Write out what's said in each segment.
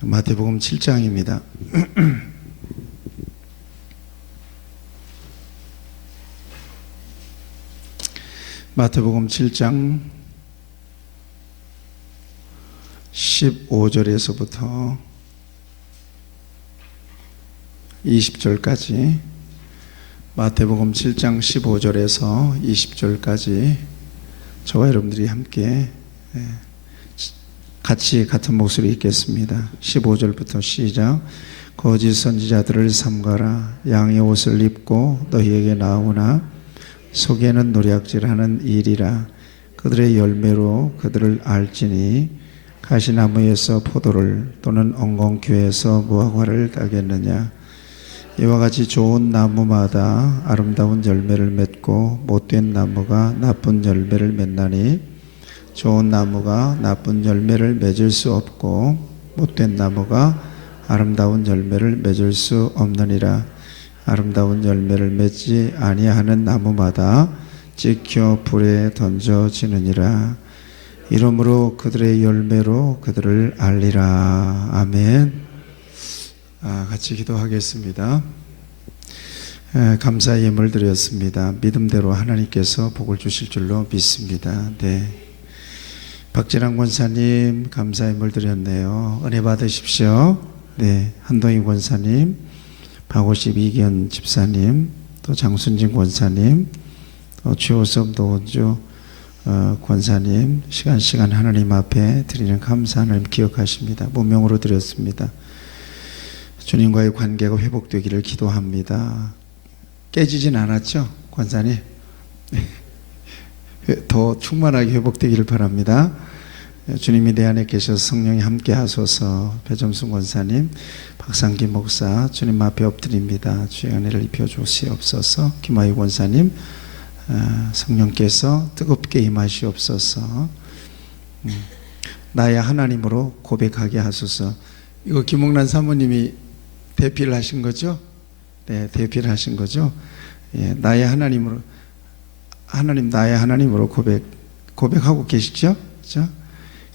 마태복음 7장입니다. 마태복음 7장 15절에서부터 20절까지, 마태복음 7장 15절에서 20절까지 저와 여러분들이 함께 같이 같은 목소리 읽겠습니다. 15절부터 시작. 거짓 선지자들을 삼가라. 양의 옷을 입고 너희에게 나오나 속에는 노략질하는 일이라. 그들의 열매로 그들을 알지니 가시나무에서 포도를 또는 엉겅퀴에서 무화과를 따겠느냐. 이와 같이 좋은 나무마다 아름다운 열매를 맺고 못된 나무가 나쁜 열매를 맺나니, 좋은 나무가 나쁜 열매를 맺을 수 없고 못된 나무가 아름다운 열매를 맺을 수 없느니라. 아름다운 열매를 맺지 아니하는 나무마다 찍혀 불에 던져지느니라. 이러므로 그들의 열매로 그들을 알리라. 아멘. 같이 기도하겠습니다. 감사의 예물 드렸습니다. 믿음대로 하나님께서 복을 주실 줄로 믿습니다. 박진환 권사님 감사의 예물 드렸네요. 은혜 받으십시오. 한동희 권사님, 박오십 이견 집사님, 또 장순진 권사님, 또 최호섭 노원주 권사님, 시간 하나님 앞에 드리는 감사 하나님 기억하십니다. 무명으로 드렸습니다. 주님과의 관계가 회복되기를 기도합니다. 깨지진 않았죠, 권사님? 더 충만하게 회복되기를 바랍니다. 주님이 내 안에 계셔서 성령이 함께 하소서. 배점순 권사님, 박상기 목사 주님 앞에 엎드립니다. 주의 은혜를 입혀 주시옵소서. 김아희 권사님, 성령께서 뜨겁게 임하시옵소서. 나의 하나님으로 고백하게 하소서. 이거 김홍란 사모님이 대피를 하신 거죠? 네, 대피를 하신 거죠? 나의 하나님으로, 하나님 나의 하나님으로 고백하고 계시죠? 그렇죠?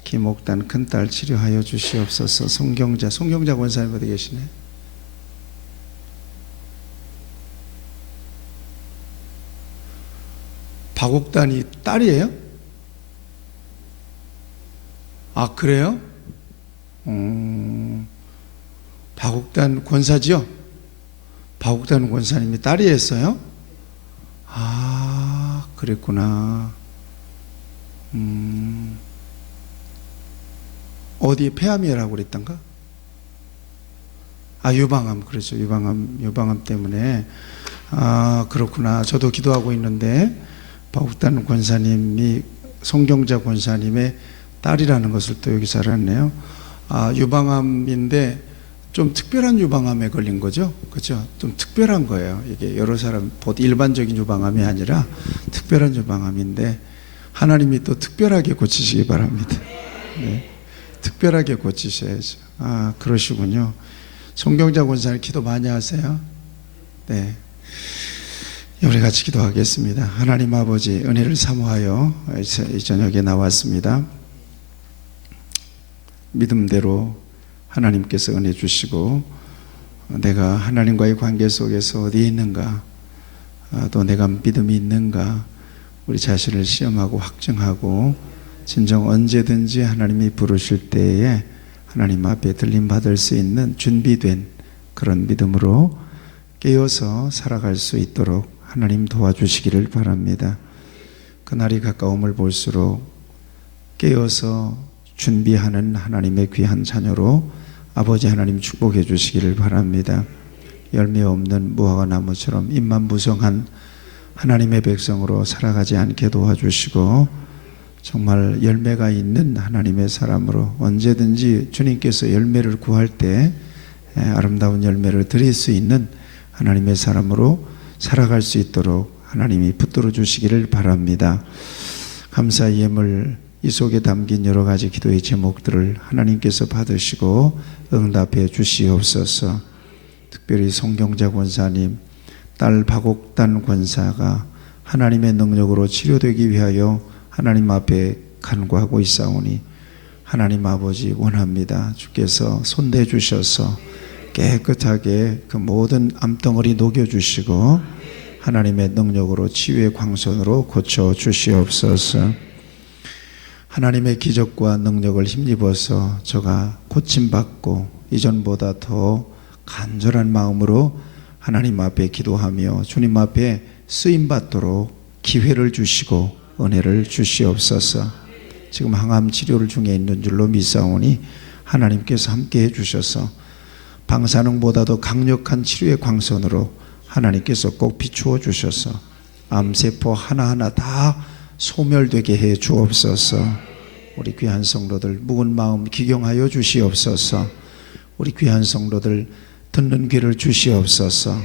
김옥단 큰딸 치료하여 주시옵소서. 송경자 권사님 어디 계시네? 박옥단이 딸이에요? 아, 그래요? 박옥단 권사죠? 박옥단 권사님이 딸이었어요? 아, 그랬구나. 어디 폐암이라고 그랬던가? 아, 유방암, 그렇죠. 유방암 때문에. 아, 그렇구나. 저도 기도하고 있는데 박옥단 권사님이 송경자 권사님의 딸이라는 것을 또 여기서 알았네요. 아, 유방암인데 좀 특별한 유방암에 걸린 거죠? 그렇죠? 좀 특별한 거예요. 이게 여러 사람 일반적인 유방암이 아니라 특별한 유방암인데 하나님이 또 특별하게 고치시기 바랍니다. 네. 특별하게 고치셔야죠. 아, 그러시군요. 송경자 권사님 기도 많이 하세요? 네. 우리 같이 기도하겠습니다. 하나님 아버지, 은혜를 사모하여 이 저녁에 나왔습니다. 믿음대로 하나님께서 은혜 주시고, 내가 하나님과의 관계 속에서 어디에 있는가, 또 내가 믿음이 있는가, 우리 자신을 시험하고 확증하고, 진정 언제든지 하나님이 부르실 때에 하나님 앞에 들림받을 수 있는 준비된 그런 믿음으로 깨어서 살아갈 수 있도록 하나님 도와주시기를 바랍니다. 그날이 가까움을 볼수록 깨어서 준비하는 하나님의 귀한 자녀로 아버지 하나님 축복해 주시기를 바랍니다. 열매 없는 무화과 나무처럼 입만 무성한 하나님의 백성으로 살아가지 않게 도와주시고, 정말 열매가 있는 하나님의 사람으로 언제든지 주님께서 열매를 구할 때 아름다운 열매를 드릴 수 있는 하나님의 사람으로 살아갈 수 있도록 하나님이 붙들어 주시기를 바랍니다. 감사의 예물, 이 속에 담긴 여러 가지 기도의 제목들을 하나님께서 받으시고 응답해 주시옵소서. 특별히 송경자 권사님, 딸 박옥단 권사가 하나님의 능력으로 치료되기 위하여 하나님 앞에 간구하고 있사오니 하나님 아버지 원합니다. 주께서 손대 주셔서 깨끗하게 그 모든 암덩어리 녹여주시고 하나님의 능력으로 치유의 광선으로 고쳐 주시옵소서. 하나님의 기적과 능력을 힘입어서 저가 고침받고 이전보다 더 간절한 마음으로 하나님 앞에 기도하며 주님 앞에 쓰임받도록 기회를 주시고 은혜를 주시옵소서. 지금 항암 치료를 중에 있는 줄로 믿사오니 하나님께서 함께 해주셔서 방사능보다도 강력한 치료의 광선으로 하나님께서 꼭 비추어 주셔서 암세포 하나하나 다 소멸되게 해 주옵소서. 우리 귀한 성도들 묵은 마음 기경하여 주시옵소서. 우리 귀한 성도들 듣는 귀를 주시옵소서.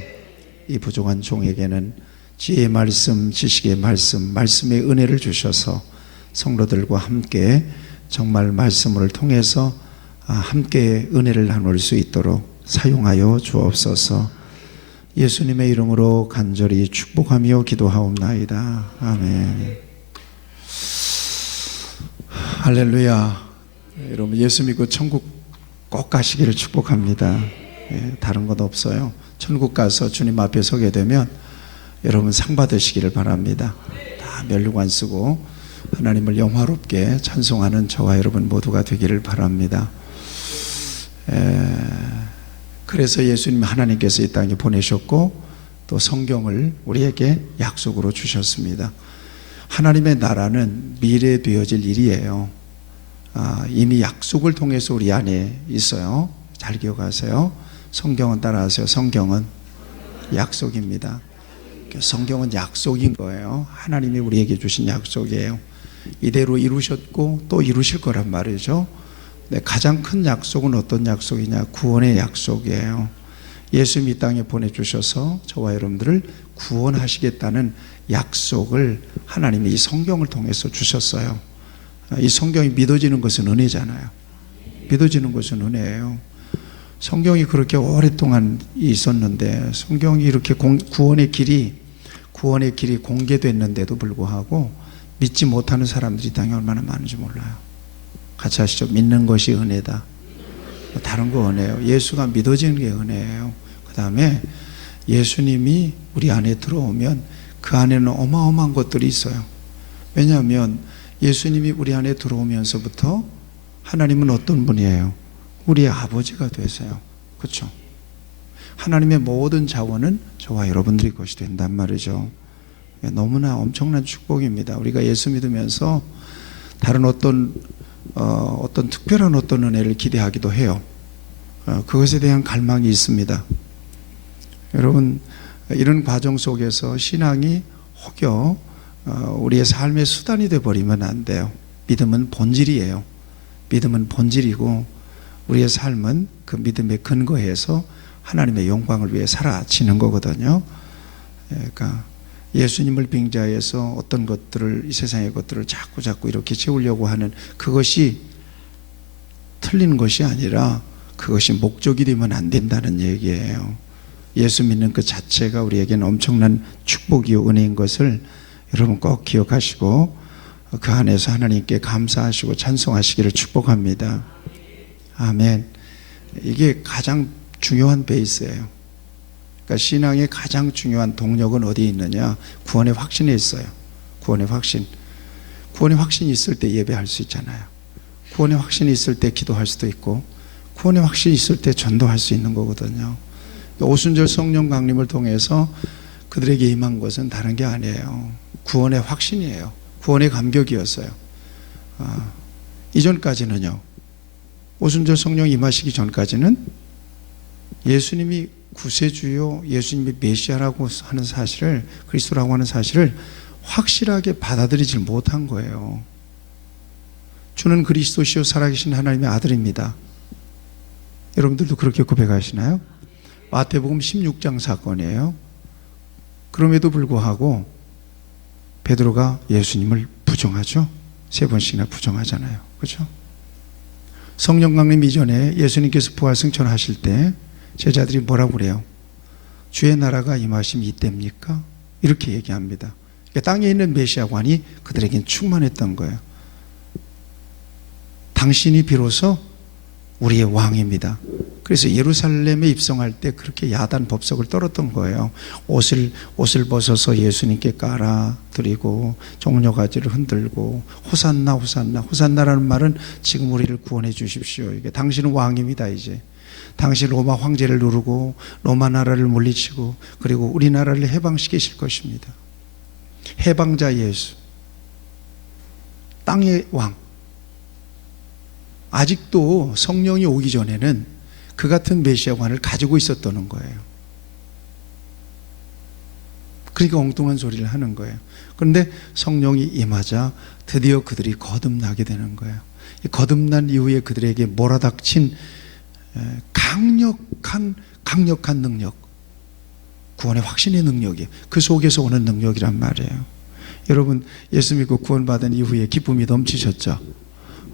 이 부족한 종에게는 지혜의 말씀, 지식의 말씀, 말씀의 은혜를 주셔서 성도들과 함께 정말 말씀을 통해서 함께 은혜를 나눌 수 있도록 사용하여 주옵소서. 예수님의 이름으로 간절히 축복하며 기도하옵나이다. 아멘. 할렐루야. 여러분 예수 믿고 천국 꼭 가시기를 축복합니다. 다른 것 없어요. 천국 가서 주님 앞에 서게 되면 여러분 상 받으시기를 바랍니다. 다 면류관 쓰고 하나님을 영화롭게 찬송하는 저와 여러분 모두가 되기를 바랍니다. 그래서 예수님 하나님께서 이 땅에 보내셨고 또 성경을 우리에게 약속으로 주셨습니다. 하나님의 나라는 미래에 되어질 일이에요. 이미 약속을 통해서 우리 안에 있어요. 잘 기억하세요. 성경은 따라하세요. 성경은 약속입니다. 성경은 약속인 거예요. 하나님이 우리에게 주신 약속이에요. 이대로 이루셨고 또 이루실 거란 말이죠. 네, 가장 큰 약속은 어떤 약속이냐? 구원의 약속이에요. 예수님이 이 땅에 보내주셔서 저와 여러분들을 구원하시겠다는 약속을 하나님이 이 성경을 통해서 주셨어요. 이 성경이 믿어지는 것은 은혜잖아요. 믿어지는 것은 은혜예요. 성경이 그렇게 오랫동안 있었는데 성경이 이렇게 구원의 길이 공개됐는데도 불구하고 믿지 못하는 사람들이 이 땅에 얼마나 많은지 몰라요. 같이 하시죠. 믿는 것이 은혜다. 다른 거 은혜예요. 예수가 믿어지는 게 은혜예요. 그 다음에 예수님이 우리 안에 들어오면 그 안에는 어마어마한 것들이 있어요. 왜냐하면 예수님이 우리 안에 들어오면서부터 하나님은 어떤 분이에요? 우리의 아버지가 되세요. 그렇죠? 하나님의 모든 자원은 저와 여러분들의 것이 된단 말이죠. 너무나 엄청난 축복입니다. 우리가 예수 믿으면서 다른 어떤 특별한 어떤 은혜를 기대하기도 해요. 그것에 대한 갈망이 있습니다. 여러분 이런 과정 속에서 신앙이 혹여 우리의 삶의 수단이 되어버리면 안 돼요. 믿음은 본질이에요. 믿음은 본질이고 우리의 삶은 그 믿음에 근거해서 하나님의 영광을 위해 살아지는 거거든요. 그러니까 예수님을 빙자해서 어떤 것들을 이 세상의 것들을 자꾸 이렇게 채우려고 하는 그것이 틀린 것이 아니라 그것이 목적이 되면 안 된다는 얘기예요. 예수 믿는 그 자체가 우리에게는 엄청난 축복이요 은혜인 것을 여러분 꼭 기억하시고 그 안에서 하나님께 감사하시고 찬송하시기를 축복합니다. 아멘. 이게 가장 중요한 베이스예요. 그러니까 신앙의 가장 중요한 동력은 어디에 있느냐? 구원의 확신에 있어요. 구원의 확신. 구원의 확신이 있을 때 예배할 수 있잖아요. 구원의 확신이 있을 때 기도할 수도 있고 구원의 확신이 있을 때 전도할 수 있는 거거든요. 오순절 성령 강림을 통해서 그들에게 임한 것은 다른 게 아니에요. 구원의 확신이에요. 구원의 감격이었어요. 이전까지는요. 오순절 성령 임하시기 전까지는 예수님이 구세주요, 예수님이 메시아라고 하는 사실을, 그리스도라고 하는 사실을 확실하게 받아들이지 못한 거예요. 주는 그리스도시요 살아계신 하나님의 아들입니다. 여러분들도 그렇게 고백하시나요? 마태복음 16장 사건이에요. 그럼에도 불구하고 베드로가 예수님을 부정하죠. 3번씩이나 부정하잖아요. 그렇죠? 성령 강림 이전에 예수님께서 부활 승천하실 때 제자들이 뭐라고 그래요? 주의 나라가 임하심이 이때입니까? 이렇게 얘기합니다. 그러니까 땅에 있는 메시아관이 그들에겐 충만했던 거예요. 당신이 비로소 우리의 왕입니다. 그래서 예루살렘에 입성할 때 그렇게 야단 법석을 떨었던 거예요. 옷을 벗어서 예수님께 깔아드리고 종려가지를 흔들고 호산나 호산나. 호산나라는 말은 지금 우리를 구원해 주십시오. 이게 당신은 왕입니다. 이제 당신 로마 황제를 누르고 로마 나라를 물리치고 그리고 우리나라를 해방시키실 것입니다. 해방자 예수, 땅의 왕. 아직도 성령이 오기 전에는 그 같은 메시아관을 가지고 있었다는 거예요. 그러니까 엉뚱한 소리를 하는 거예요. 그런데 성령이 임하자 드디어 그들이 거듭나게 되는 거예요. 거듭난 이후에 그들에게 몰아닥친 강력한 능력, 구원의 확신의 능력이에요. 그 속에서 오는 능력이란 말이에요. 여러분, 예수 믿고 구원받은 이후에 기쁨이 넘치셨죠?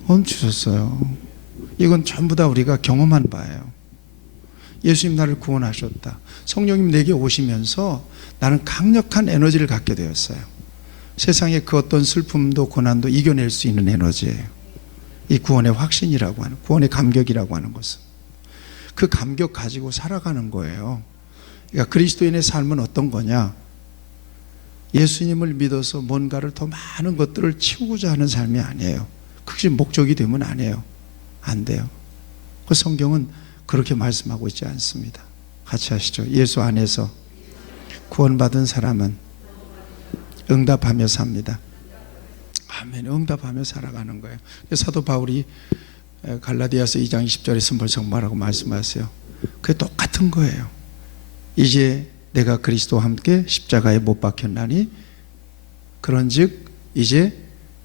멈추셨어요. 이건 전부 다 우리가 경험한 바예요. 예수님 나를 구원하셨다. 성령님 내게 오시면서 나는 강력한 에너지를 갖게 되었어요. 세상의 그 어떤 슬픔도 고난도 이겨낼 수 있는 에너지예요. 이 구원의 확신이라고 하는, 구원의 감격이라고 하는 것은 그 감격 가지고 살아가는 거예요. 그러니까 그리스도인의 삶은 어떤 거냐? 예수님을 믿어서 뭔가를 더 많은 것들을 치우고자 하는 삶이 아니에요. 그것이 목적이 되면 안 해요. 안 돼요. 그 성경은 그렇게 말씀하고 있지 않습니다. 같이 하시죠. 예수 안에서 구원받은 사람은 응답하며 삽니다. 아멘. 응답하며 살아가는 거예요. 사도 바울이 갈라디아서 2장 20절에 선벌성 뭐라고 말씀하세요? 그게 똑같은 거예요. 이제 내가 그리스도와 함께 십자가에 못 박혔나니 그런즉 이제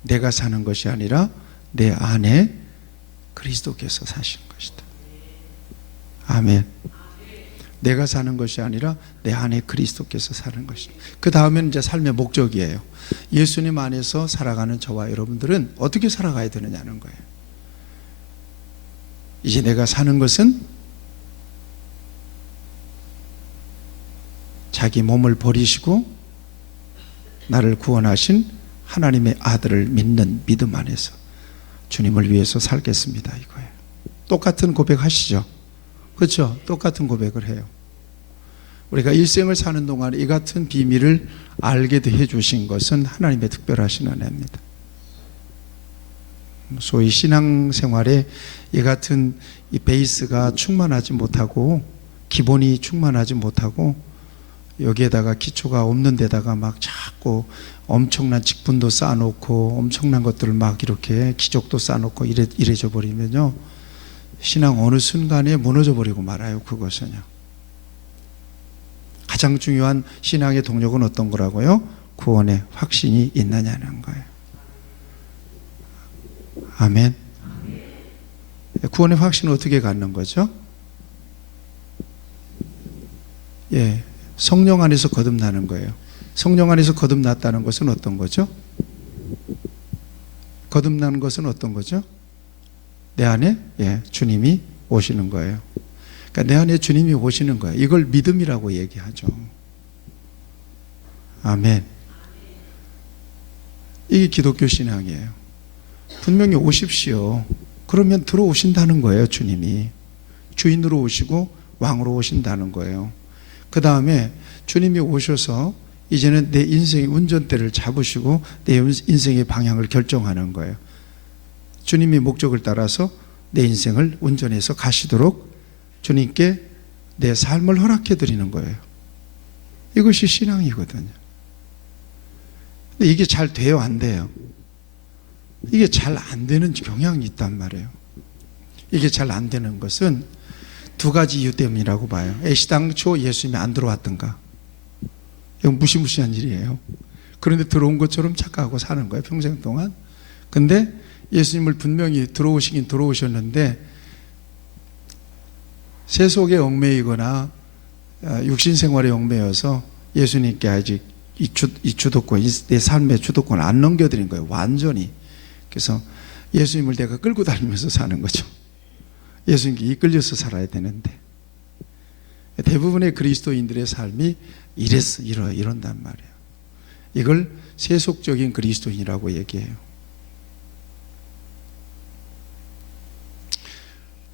내가 사는 것이 아니라 내 안에 그리스도께서 사시는 것이다. 아멘. 내가 사는 것이 아니라 내 안에 그리스도께서 사는 것이다. 그 다음에는 이제 삶의 목적이에요. 예수님 안에서 살아가는 저와 여러분들은 어떻게 살아가야 되느냐는 거예요. 이제 내가 사는 것은 자기 몸을 버리시고 나를 구원하신 하나님의 아들을 믿는 믿음 안에서 주님을 위해서 살겠습니다. 이거예요. 똑같은 고백하시죠? 그렇죠? 똑같은 고백을 해요. 우리가 일생을 사는 동안 이 같은 비밀을 알게 해 주신 것은 하나님의 특별하신 은혜입니다. 소위 신앙생활에 이 같은 이 베이스가 충만하지 못하고 기본이 충만하지 못하고 여기에다가 기초가 없는 데다가 막 자꾸 엄청난 직분도 쌓아놓고 엄청난 것들을 막 이렇게 기적도 쌓아놓고 이래져 버리면요, 신앙 어느 순간에 무너져 버리고 말아요. 그것은요. 가장 중요한 신앙의 동력은 어떤 거라고요? 구원의 확신이 있느냐는 거예요. 아멘. 구원의 확신은 어떻게 갖는 거죠? 예, 성령 안에서 거듭나는 거예요. 성령 안에서 거듭났다는 것은 어떤 거죠? 거듭나는 것은 어떤 거죠? 내 안에 주님이 오시는 거예요. 그러니까 내 안에 주님이 오시는 거예요. 이걸 믿음이라고 얘기하죠. 아멘. 이게 기독교 신앙이에요. 분명히 오십시오. 그러면 들어오신다는 거예요. 주님이 주인으로 오시고 왕으로 오신다는 거예요. 그 다음에 주님이 오셔서 이제는 내 인생의 운전대를 잡으시고 내 인생의 방향을 결정하는 거예요. 주님의 목적을 따라서 내 인생을 운전해서 가시도록 주님께 내 삶을 허락해 드리는 거예요. 이것이 신앙이거든요. 근데 이게 잘 돼요, 안 돼요? 이게 잘 안 되는 경향이 있단 말이에요. 이게 잘 안 되는 것은 두 가지 이유 때문이라고 봐요. 애시당초 예수님이 안 들어왔던가. 이건 무시무시한 일이에요. 그런데 들어온 것처럼 착각하고 사는 거예요, 평생 동안. 근데 예수님을 분명히 들어오시긴 들어오셨는데 세속에 얽매이거나 육신 생활에 얽매여서 예수님께 아직 이 주도권, 내 삶의 주도권을 안 넘겨드린 거예요, 완전히. 그래서 예수님을 내가 끌고 다니면서 사는 거죠. 예수님께 이끌려서 살아야 되는데 대부분의 그리스도인들의 삶이 이런단 말이에요. 이걸 세속적인 그리스도인이라고 얘기해요.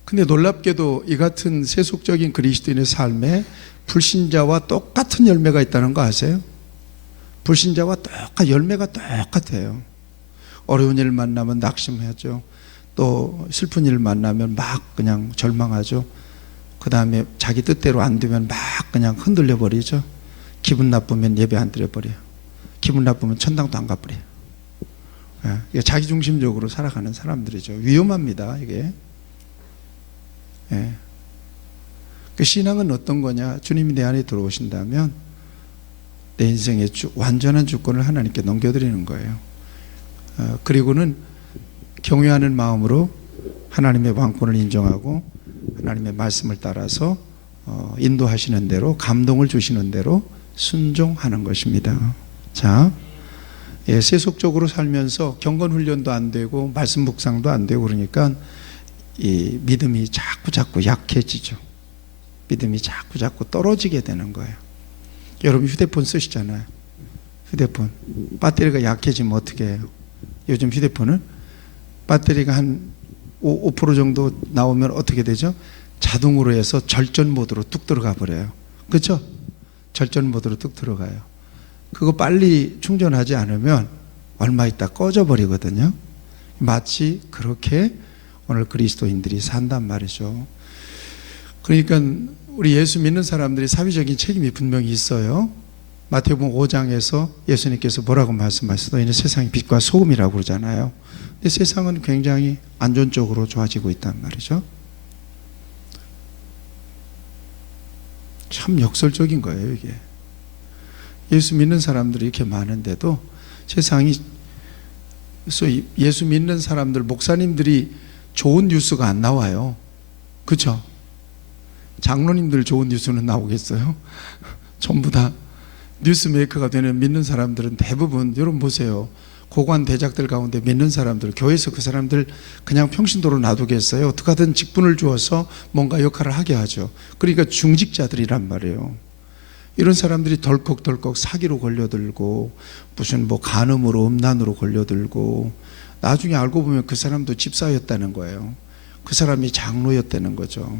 근데 놀랍게도 이 같은 세속적인 그리스도인의 삶에 불신자와 똑같은 열매가 있다는 거 아세요? 불신자와 열매가 똑같아요. 어려운 일 만나면 낙심하죠. 또 슬픈 일 만나면 막 그냥 절망하죠. 그 다음에 자기 뜻대로 안 되면 막 그냥 흔들려 버리죠. 기분 나쁘면 예배 안 드려버려요. 기분 나쁘면 천당도 안 가버려요. 예, 자기중심적으로 살아가는 사람들이죠. 위험합니다, 이게. 예. 그 신앙은 어떤 거냐? 주님이 내 안에 들어오신다면 내 인생의 완전한 주권을 하나님께 넘겨드리는 거예요. 그리고는 경외하는 마음으로 하나님의 왕권을 인정하고 하나님의 말씀을 따라서 인도하시는 대로, 감동을 주시는 대로 순종하는 것입니다. 자, 예, 세속적으로 살면서 경건훈련도 안 되고 말씀 묵상도 안 되고 그러니까 이 믿음이 자꾸 약해지죠. 믿음이 자꾸 떨어지게 되는 거예요. 여러분 휴대폰 쓰시잖아요. 휴대폰 배터리가 약해지면 어떻게 해요? 요즘 휴대폰은 배터리가 한 5% 정도 나오면 어떻게 되죠? 자동으로 해서 절전 모드로 뚝 들어가 버려요. 그렇죠? 절전 모드로 뚝 들어가요. 그거 빨리 충전하지 않으면 얼마 있다 꺼져 버리거든요. 마치 그렇게 오늘 그리스도인들이 산단 말이죠. 그러니까 우리 예수 믿는 사람들이 사회적인 책임이 분명히 있어요. 마태복음 5장에서 예수님께서 뭐라고 말씀하셨어요? 너희는 세상의 빛과 소금이라고 그러잖아요. 근데 세상은 굉장히 안 좋은 쪽으로 좋아지고 있단 말이죠. 참 역설적인 거예요, 이게. 예수 믿는 사람들이 이렇게 많은데도 세상이, 예수 믿는 사람들, 목사님들이 좋은 뉴스가 안 나와요. 그렇죠? 장로님들 좋은 뉴스는 나오겠어요? 전부 다 뉴스메이커가 되는 믿는 사람들은 대부분, 여러분 보세요. 고관 대작들 가운데 믿는 사람들, 교회에서 그 사람들 그냥 평신도로 놔두겠어요? 어떻게 하든 직분을 주어서 뭔가 역할을 하게 하죠. 그러니까 중직자들이란 말이에요. 이런 사람들이 덜컥덜컥 사기로 걸려들고 무슨 뭐 간음으로 음란으로 걸려들고 나중에 알고 보면 그 사람도 집사였다는 거예요. 그 사람이 장로였다는 거죠.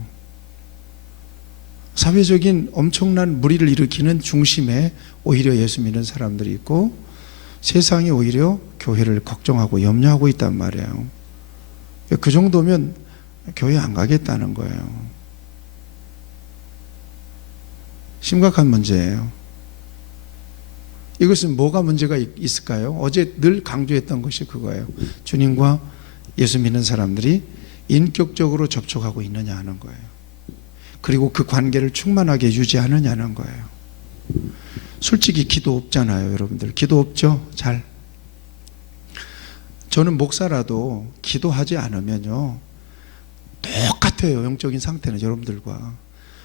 사회적인 엄청난 무리를 일으키는 중심에 오히려 예수 믿는 사람들이 있고 세상이 오히려 교회를 걱정하고 염려하고 있단 말이에요. 그 정도면 교회 안 가겠다는 거예요. 심각한 문제예요. 이것은 뭐가 문제가 있을까요? 어제 늘 강조했던 것이 그거예요. 주님과 예수 믿는 사람들이 인격적으로 접촉하고 있느냐 하는 거예요. 그리고 그 관계를 충만하게 유지하느냐는 거예요. 솔직히 기도 없잖아요, 여러분들. 기도 없죠? 잘. 저는 목사라도 기도하지 않으면요 똑같아요, 영적인 상태는 여러분들과.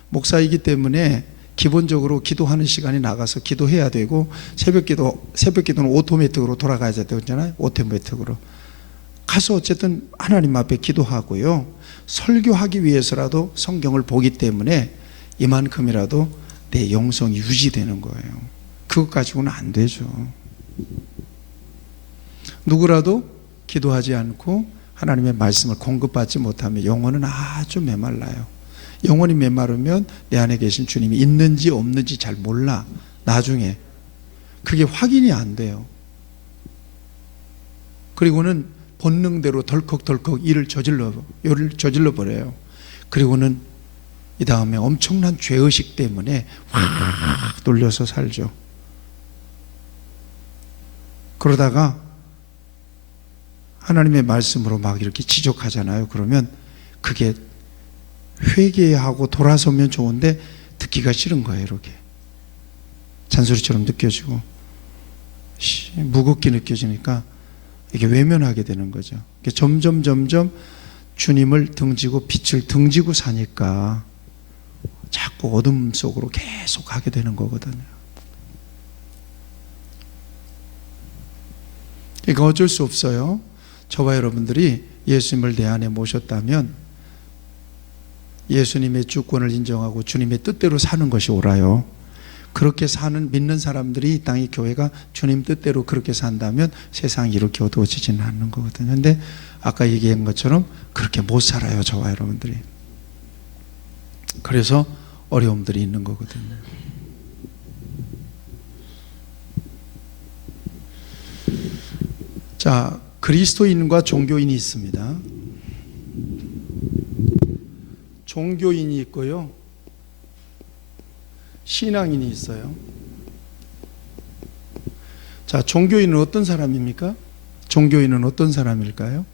목사이기 때문에 기본적으로 기도하는 시간이 나가서 기도해야 되고, 새벽 기도는 오토매틱으로 돌아가야 되잖아요. 오토매틱으로 가서 어쨌든 하나님 앞에 기도하고요, 설교하기 위해서라도 성경을 보기 때문에 이만큼이라도 내 영성이 유지되는 거예요. 그것 가지고는 안 되죠. 누구라도 기도하지 않고 하나님의 말씀을 공급받지 못하면 영혼은 아주 메말라요. 영혼이 메마르면 내 안에 계신 주님이 있는지 없는지 잘 몰라. 나중에 그게 확인이 안 돼요. 그리고는 본능대로 덜컥덜컥 일을 저질러 버려요. 그리고는 이 다음에 엄청난 죄의식 때문에 확 돌려서 살죠. 그러다가 하나님의 말씀으로 막 이렇게 지적하잖아요. 그러면 그게 회개하고 돌아서면 좋은데 듣기가 싫은 거예요. 이렇게 잔소리처럼 느껴지고 무겁게 느껴지니까 이게 외면하게 되는 거죠. 점점 주님을 등지고 빛을 등지고 사니까 자꾸 어둠 속으로 계속 가게 되는 거거든요. 그러니까 어쩔 수 없어요. 저와 여러분들이 예수님을 내 안에 모셨다면 예수님의 주권을 인정하고 주님의 뜻대로 사는 것이 옳아요. 그렇게 사는 믿는 사람들이 이 땅의 교회가 주님 뜻대로 그렇게 산다면 세상이 이렇게 어두워지지는 않는 거거든요. 근데 아까 얘기한 것처럼 그렇게 못 살아요, 저와 여러분들이. 그래서 어려움들이 있는 거거든요. 자, 그리스도인과 종교인이 있습니다. 종교인이 있고요, 신앙인이 있어요. 자, 종교인은 어떤 사람입니까? 종교인은 어떤 사람일까요?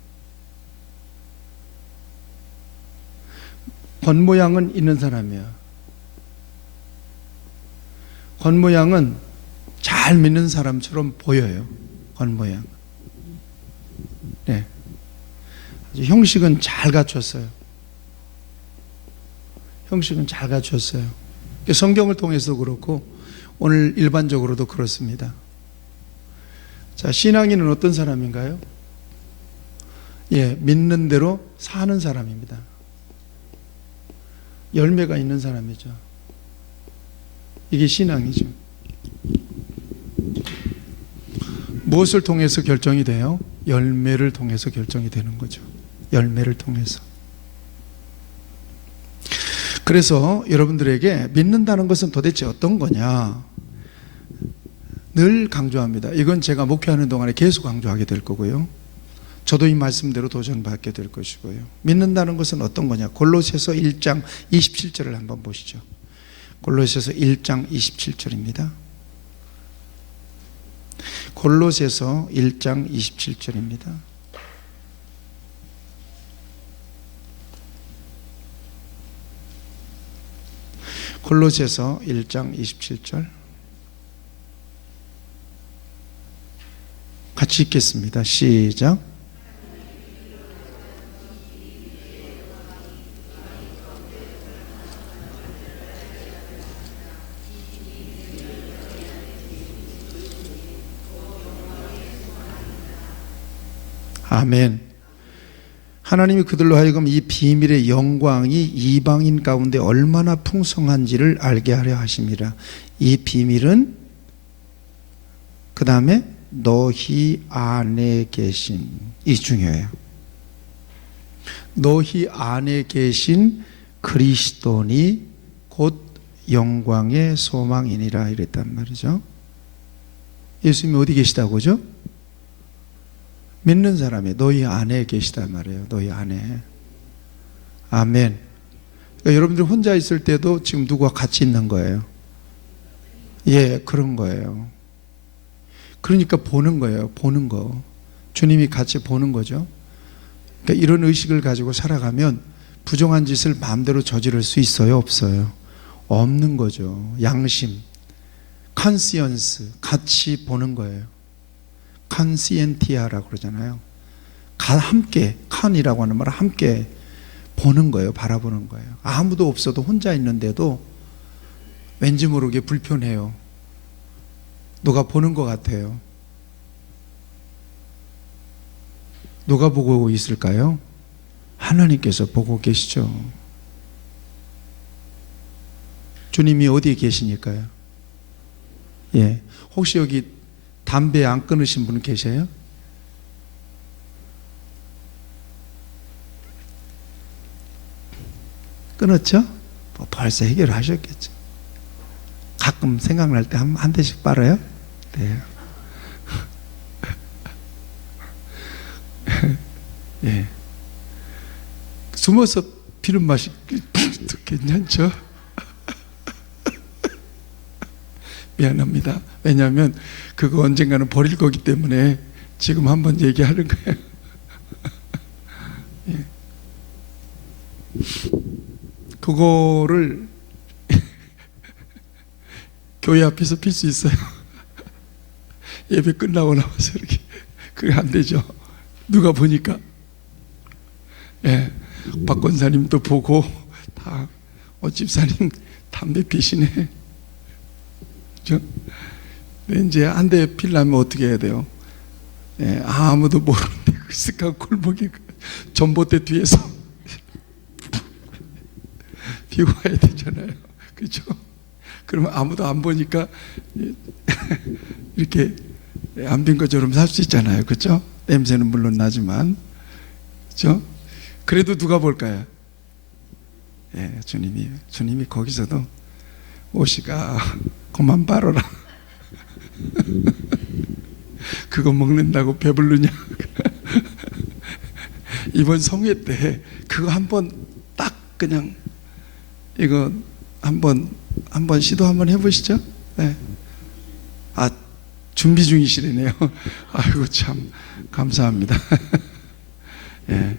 겉모양은 있는 사람이야. 겉모양은 잘 믿는 사람처럼 보여요. 겉모양. 네. 아주 형식은 잘 갖췄어요. 형식은 잘 갖췄어요. 성경을 통해서 그렇고 오늘 일반적으로도 그렇습니다. 자, 신앙인은 어떤 사람인가요? 예, 믿는 대로 사는 사람입니다. 열매가 있는 사람이죠. 이게 신앙이죠. 무엇을 통해서 결정이 돼요? 열매를 통해서 결정이 되는 거죠. 열매를 통해서. 그래서 여러분들에게 믿는다는 것은 도대체 어떤 거냐? 늘 강조합니다. 이건 제가 목회하는 동안에 계속 강조하게 될 거고요. 저도 이 말씀대로 도전받게 될 것이고요. 믿는다는 것은 어떤 거냐? 골로새서 1장 27절을 한번 보시죠. 골로새서 1장 27절입니다. 골로새서 1장 27절입니다. 골로새서 1장 27절 같이 읽겠습니다. 시작. 아멘. 하나님이 그들로 하여금 이 비밀의 영광이 이방인 가운데 얼마나 풍성한지를 알게 하려 하심이라. 이 비밀은 그 다음에 너희 안에 계신, 이 중요해요. 너희 안에 계신 그리스도니 곧 영광의 소망이니라 이랬단 말이죠. 예수님이 어디 계시다고죠? 믿는 사람이 너희 안에 계시단 말이에요. 너희 안에. 아멘. 그러니까 여러분들 혼자 있을 때도 지금 누구와 같이 있는 거예요. 예, 그런 거예요. 그러니까 보는 거예요. 보는 거. 주님이 같이 보는 거죠. 그러니까 이런 의식을 가지고 살아가면 부정한 짓을 마음대로 저지를 수 있어요? 없어요? 없는 거죠. 양심, 컨시언스, 같이 보는 거예요. 컨시엔티아라고 그러잖아요. 함께, 컨이라고 하는 말은 함께 보는 거예요. 바라보는 거예요. 아무도 없어도 혼자 있는데도 왠지 모르게 불편해요. 누가 보는 것 같아요. 누가 보고 있을까요? 하나님께서 보고 계시죠. 주님이 어디에 계시니까요? 예. 혹시 여기 담배 안 끊으신 분 계세요? 끊었죠? 벌써 해결하셨겠죠. 가끔 생각날 때 한 대씩 빨아요? 네. 예. 숨어서 피는 맛이 괜찮죠? 미안합니다. 왜냐하면 그거 언젠가는 버릴 거기 때문에 지금 한번 얘기하는 거예요. 예. 그거를 교회 앞에서 필 수 있어요. 예배 끝나고 나와서 이렇게. 그게 안 되죠. 누가 보니까. 예. 박 권사님도 보고 다 집사님 담배 피시네. 이제 한 대 피려면 어떻게 해야 돼요? 예, 아무도 모르는데 슥한 골목에 전봇대 뒤에서 피고 가야 되잖아요. 그렇죠? 그러면 아무도 안 보니까 이렇게 안 빈 것처럼 살 수 있잖아요. 그렇죠? 냄새는 물론 나지만, 그렇죠? 그래도 누가 볼까요? 예, 주님이 거기서도 오시가 그만 빨아라. 그거 먹는다고 배부르냐? 이번 성회 때 그거 한번 딱 그냥 이거 한번 시도 한번 해보시죠. 네. 아, 준비 중이시래네요. 아이고 참 감사합니다. 예.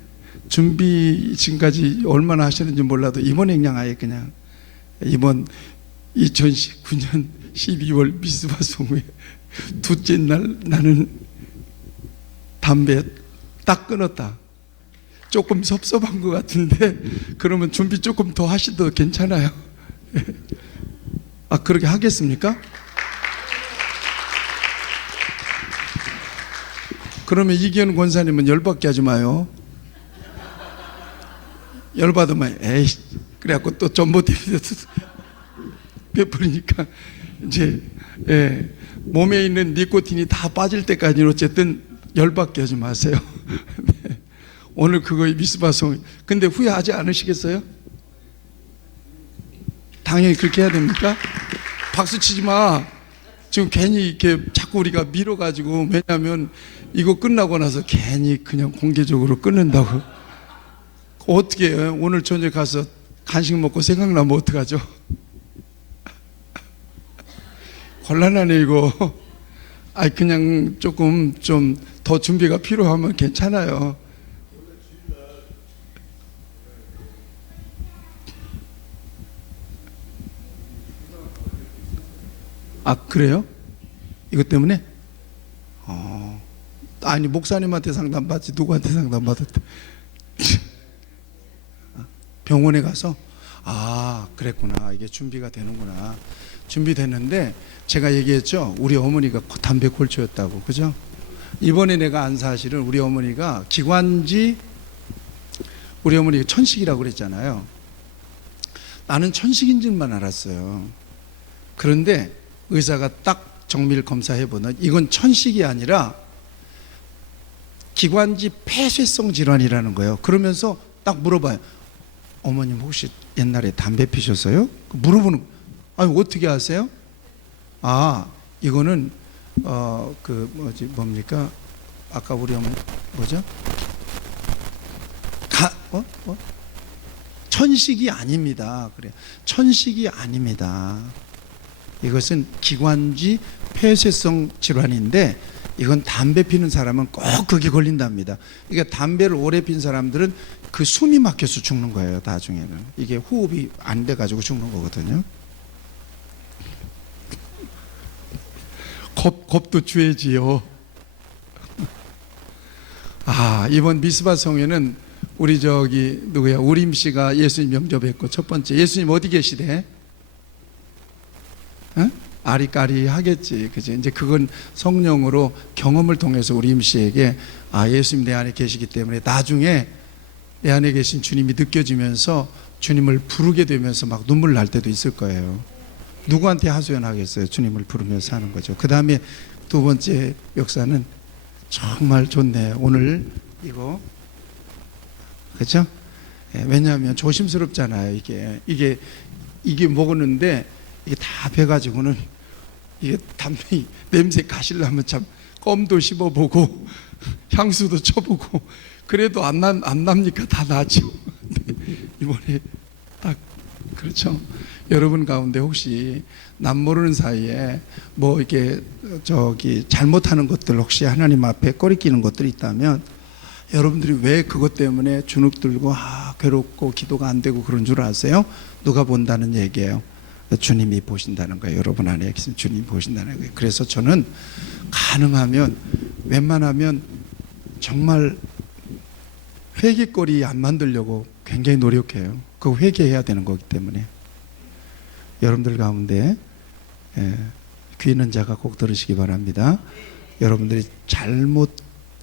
준비 지금까지 얼마나 하시는지 몰라도 이번에 그냥 아예 그냥 이번 2019년 12월 미스바 성회 둘째 날 나는 담배 딱 끊었다. 조금 섭섭한 것 같은데 그러면 준비 조금 더 하셔도 괜찮아요. 아, 그렇게 하겠습니까? 그러면 이기현 권사님은 열받게 하지 마요. 열받으면 에이 그래갖고 또 전보TV에서 베풀으니까 이제 예, 몸에 있는 니코틴이 다 빠질 때까지는 어쨌든 열받게 하지 마세요. 네. 오늘 그거 미스바송 근데 후회하지 않으시겠어요? 당연히 그렇게 해야 됩니까? 박수 치지 마. 지금 괜히 이렇게 자꾸 우리가 밀어가지고 왜냐하면 이거 끝나고 나서 괜히 그냥 공개적으로 끊는다고. 어떻게 해요? 오늘 저녁 가서 간식 먹고 생각나면 어떡하죠? 곤란하네 이거. 아, 그냥 조금 좀 더 준비가 필요하면 괜찮아요. 아, 그래요? 이것 때문에? 아니 목사님한테 상담받지 누구한테 상담받았대? 병원에 가서 아 그랬구나, 이게 준비가 되는구나. 준비됐는데 제가 얘기했죠, 우리 어머니가 담배 골초였다고. 그죠? 이번에 내가 안 사실은 우리 어머니가 기관지, 우리 어머니가 천식이라고 그랬잖아요. 나는 천식인 줄만 알았어요. 그런데 의사가 딱 정밀 검사해보는 이건 천식이 아니라 기관지 폐쇄성 질환이라는 거예요. 그러면서 딱 물어봐요. 어머님 혹시 옛날에 담배 피셨어요? 물어보는. 아니 어떻게 아세요? 아 이거는 뭡니까? 아까 우리 어머니 뭐죠? 천식이 아닙니다. 그래, 천식이 아닙니다. 이것은 기관지 폐쇄성 질환인데 이건 담배 피는 사람은 꼭 그게 걸린답니다. 그러니까 담배를 오래 핀 사람들은 그 숨이 막혀서 죽는 거예요. 나중에는 이게 호흡이 안 돼 가지고 죽는 거거든요. 겁도 주야지요. 아, 이번 미스바 성회는 우리 저기 누구야, 우림 씨가 예수님 영접했고, 첫 번째 예수님 어디 계시대? 어? 아리까리 하겠지, 그지? 이제 그건 성령으로 경험을 통해서 우림 씨에게 아 예수님 내 안에 계시기 때문에 나중에 내 안에 계신 주님이 느껴지면서 주님을 부르게 되면서 막 눈물 날 때도 있을 거예요. 누구한테 하소연하겠어요? 주님을 부르면서 하는 거죠. 그 다음에 두 번째 역사는 정말 좋네. 오늘 이거 그렇죠? 왜냐하면 조심스럽잖아요. 이게 먹었는데 이게 다 배가지고는 이게 담배 냄새 가시려면 참 껌도 씹어보고 향수도 쳐보고 그래도 안 납니까? 다 나죠. 이번에 딱 그렇죠. 여러분 가운데 혹시 남 모르는 사이에 뭐 이렇게 저기 잘못하는 것들 혹시 하나님 앞에 꺼리끼는 것들이 있다면 여러분들이 왜 그것 때문에 주눅 들고 괴롭고 기도가 안 되고 그런 줄 아세요? 누가 본다는 얘기예요. 주님이 보신다는 거예요. 여러분 안에 계신 주님이 보신다는 거예요. 그래서 저는 가능하면 웬만하면 정말 회개거리 안 만들려고 굉장히 노력해요. 그 회개해야 되는 거기 때문에 여러분들 가운데 귀 있는 자가 꼭 들으시기 바랍니다. 여러분들이 잘못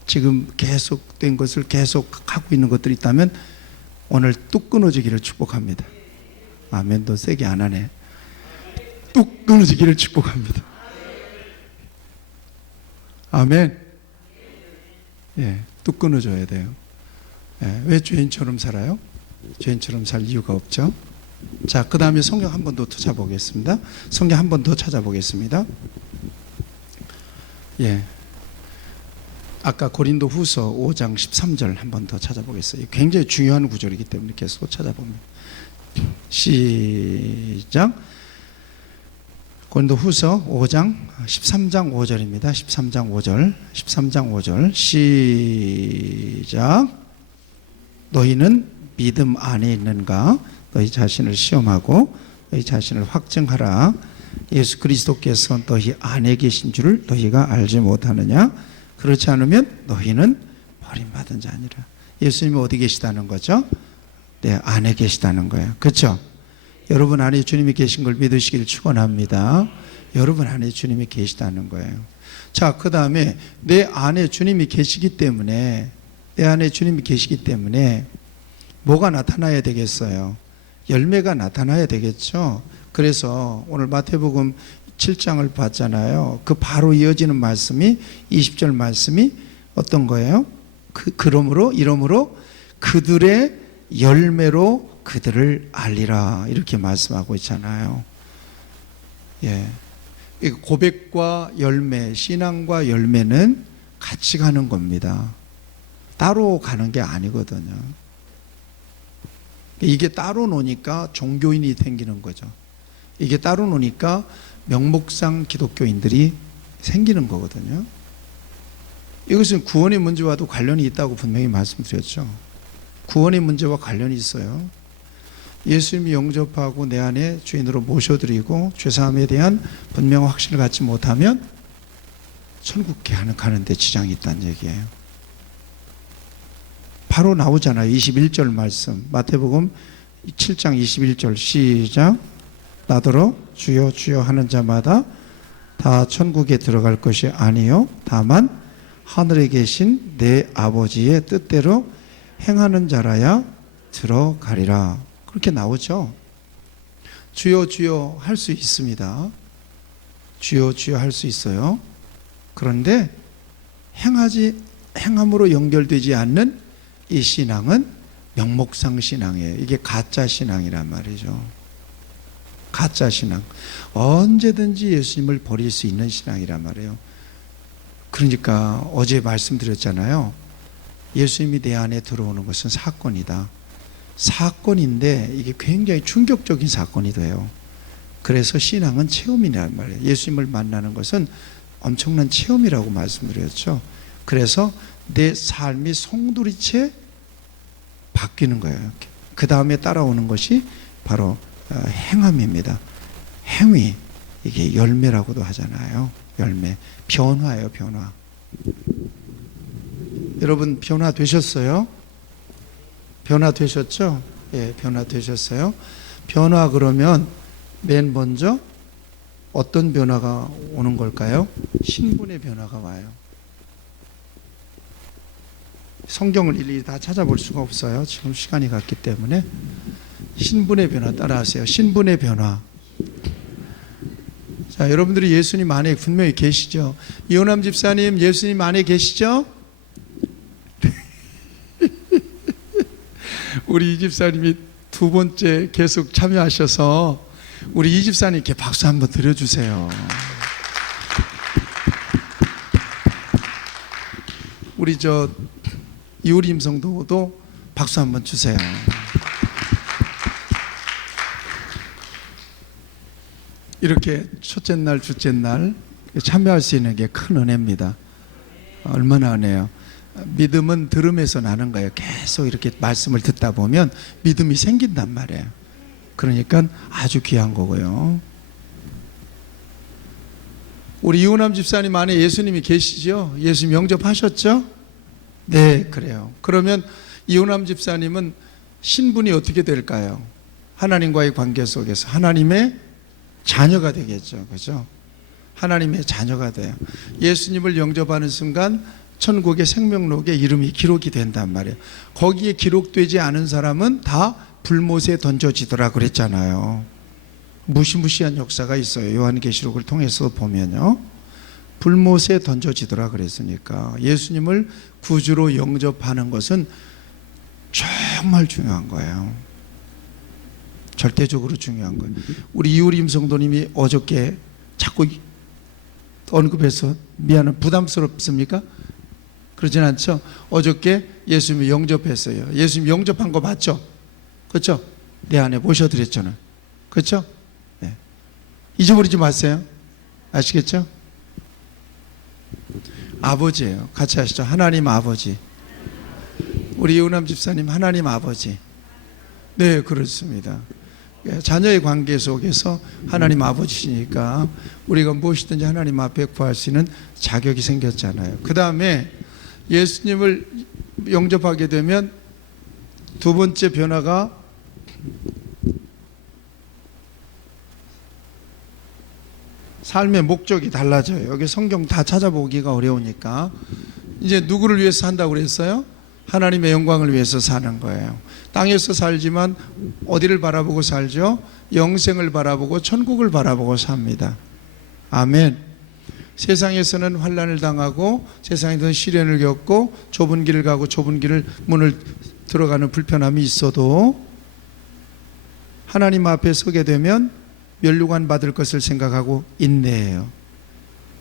지금 계속된 것을 계속 하고 있는 것들이 있다면 오늘 뚝 끊어지기를 축복합니다. 아멘. 더 세게 안 하네. 뚝 끊어지기를 축복합니다. 아멘. 예, 뚝 끊어줘야 돼요. 예, 왜 죄인처럼 살아요? 죄인처럼 살 이유가 없죠. 자, 그 다음에 성경 한 번 더 찾아보겠습니다. 성경 한 번 더 찾아보겠습니다. 예. 아까 고린도 후서 5장 13절 한 번 더 찾아보겠어요. 굉장히 중요한 구절이기 때문에 계속 찾아봅니다. 시작. 고린도 후서 5장 13장 5절입니다. 13장 5절. 13장 5절. 시작. 너희는 믿음 안에 있는가? 너희 자신을 시험하고 너희 자신을 확증하라. 예수 그리스도께서 너희 안에 계신 줄을 너희가 알지 못하느냐? 그렇지 않으면 너희는 버림받은 자니라. 예수님이 어디 계시다는 거죠? 내 안에 계시다는 거예요. 그렇죠? 여러분 안에 주님이 계신 걸 믿으시길 축원합니다. 여러분 안에 주님이 계시다는 거예요. 자, 그 다음에 내 안에 주님이 계시기 때문에 뭐가 나타나야 되겠어요? 열매가 나타나야 되겠죠. 그래서 오늘 마태복음 7장을 봤잖아요. 그 바로 이어지는 말씀이 20절 말씀이 어떤 거예요? 이러므로 그들의 열매로 그들을 알리라, 이렇게 말씀하고 있잖아요. 예, 고백과 열매, 신앙과 열매는 같이 가는 겁니다. 따로 가는 게 아니거든요. 이게 따로 노니까 종교인이 생기는 거죠. 이게 따로 노니까 명목상 기독교인들이 생기는 거거든요. 이것은 구원의 문제와도 관련이 있다고 분명히 말씀드렸죠. 구원의 문제와 관련이 있어요. 예수님이 영접하고 내 안에 주인으로 모셔드리고 죄사함에 대한 분명한 확신을 갖지 못하면 천국 가는데 지장이 있다는 얘기예요. 바로 나오잖아요. 21절 말씀, 마태복음 7장 21절 시작. 나더러 주여 주여 하는 자마다 다 천국에 들어갈 것이 아니요 다만 하늘에 계신 내 아버지의 뜻대로 행하는 자라야 들어가리라. 그렇게 나오죠. 주여 주여 할 수 있습니다. 주여 주여 할 수 있어요. 그런데 행함으로 연결되지 않는 이 신앙은 명목상 신앙이에요. 이게 가짜 신앙이란 말이죠. 가짜 신앙. 언제든지 예수님을 버릴 수 있는 신앙이란 말이에요. 그러니까 어제 말씀드렸잖아요. 예수님이 내 안에 들어오는 것은 사건이다. 사건인데 이게 굉장히 충격적인 사건이 돼요. 그래서 신앙은 체험이란 말이에요. 예수님을 만나는 것은 엄청난 체험이라고 말씀드렸죠. 그래서 내 삶이 송두리째 바뀌는 거예요. 그 다음에 따라오는 것이 바로 행함입니다. 행위, 이게 열매라고도 하잖아요. 열매, 변화예요. 변화. 여러분 변화되셨어요? 변화되셨죠? 예, 변화되셨어요. 변화 그러면 맨 먼저 어떤 변화가 오는 걸까요? 신분의 변화가 와요. 성경을 일일이 다 찾아볼 수가 없어요. 지금 시간이 갔기 때문에. 신분의 변화 따라하세요. 신분의 변화. 자, 여러분들이 예수님 안에 분명히 계시죠? 이호남 집사님, 예수님 안에 계시죠? 우리 이 집사님이 두 번째 계속 참여하셔서 우리 이 집사님께 박수 한번 드려주세요. 우리 이우림 성도도 박수 한번 주세요. 이렇게 첫째 날, 둘째 날 참여할 수 있는 게 큰 은혜입니다. 얼마나 은혜요. 믿음은 들음에서 나는 거예요. 계속 이렇게 말씀을 듣다 보면 믿음이 생긴단 말이에요. 그러니까 아주 귀한 거고요. 우리 이호남 집사님 안에 예수님이 계시죠? 예수님 영접하셨죠? 네, 그래요. 그러면 이호남 집사님은 신분이 어떻게 될까요? 하나님과의 관계 속에서 하나님의 자녀가 되겠죠. 그죠? 하나님의 자녀가 돼요. 예수님을 영접하는 순간 천국의 생명록에 이름이 기록이 된단 말이에요. 거기에 기록되지 않은 사람은 다 불못에 던져지더라 그랬잖아요. 무시무시한 역사가 있어요. 요한계시록을 통해서 보면요. 불못에 던져지더라 그랬으니까 예수님을 구주로 영접하는 것은 정말 중요한 거예요. 절대적으로 중요한 거예요. 우리 이우림 성도님이 어저께 자꾸 언급해서 미안한 부담스럽습니까? 그러진 않죠? 어저께 예수님을 영접했어요. 예수님 영접한 거 맞죠? 그렇죠? 내 안에 모셔드렸잖아요. 그렇죠? 네. 잊어버리지 마세요. 아시겠죠? 아버지예요. 같이 하시죠. 하나님 아버지. 우리 이우남 집사님 하나님 아버지. 네, 그렇습니다. 자녀의 관계 속에서 하나님 아버지시니까 우리가 무엇이든지 하나님 앞에 구할 수 있는 자격이 생겼잖아요. 그 다음에 예수님을 영접하게 되면 두 번째 변화가 삶의 목적이 달라져요. 여기 성경 다 찾아보기가 어려우니까 이제 누구를 위해서 산다고 그랬어요? 하나님의 영광을 위해서 사는 거예요. 땅에서 살지만 어디를 바라보고 살죠? 영생을 바라보고 천국을 바라보고 삽니다. 아멘. 세상에서는 환난을 당하고 세상에서는 시련을 겪고 좁은 길을 가고 좁은 길을 문을 들어가는 불편함이 있어도 하나님 앞에 서게 되면 면류관 받을 것을 생각하고 인내해요.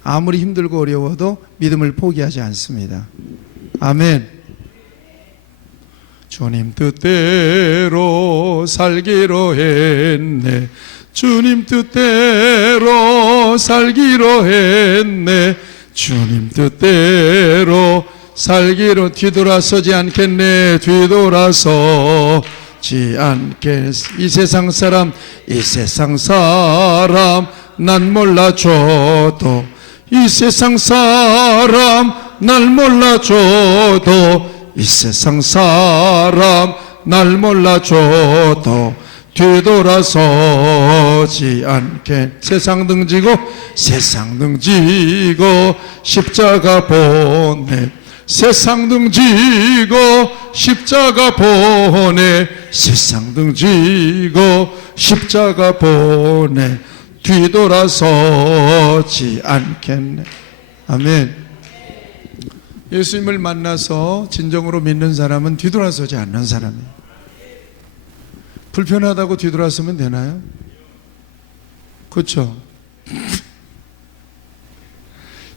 아무리 힘들고 어려워도 믿음을 포기하지 않습니다. 아멘. 주님 뜻대로 살기로 했네. 주님 뜻대로 살기로 했네. 주님 뜻대로 살기로 뒤돌아서지 않겠네. 뒤돌아서지 않겠네. 이 세상 사람 난 몰라줘도 이 세상 사람 날 몰라줘도 이 세상 사람 날 몰라줘도 뒤돌아서지 않게 세상 등지고 십자가 보내 세상 등지고 십자가 보내 세상 등지고 십자가 보내 뒤돌아서지 않겠네. 아멘. 예수님을 만나서 진정으로 믿는 사람은 뒤돌아서지 않는 사람이에요. 불편하다고 뒤돌아서면 되나요? 그렇죠?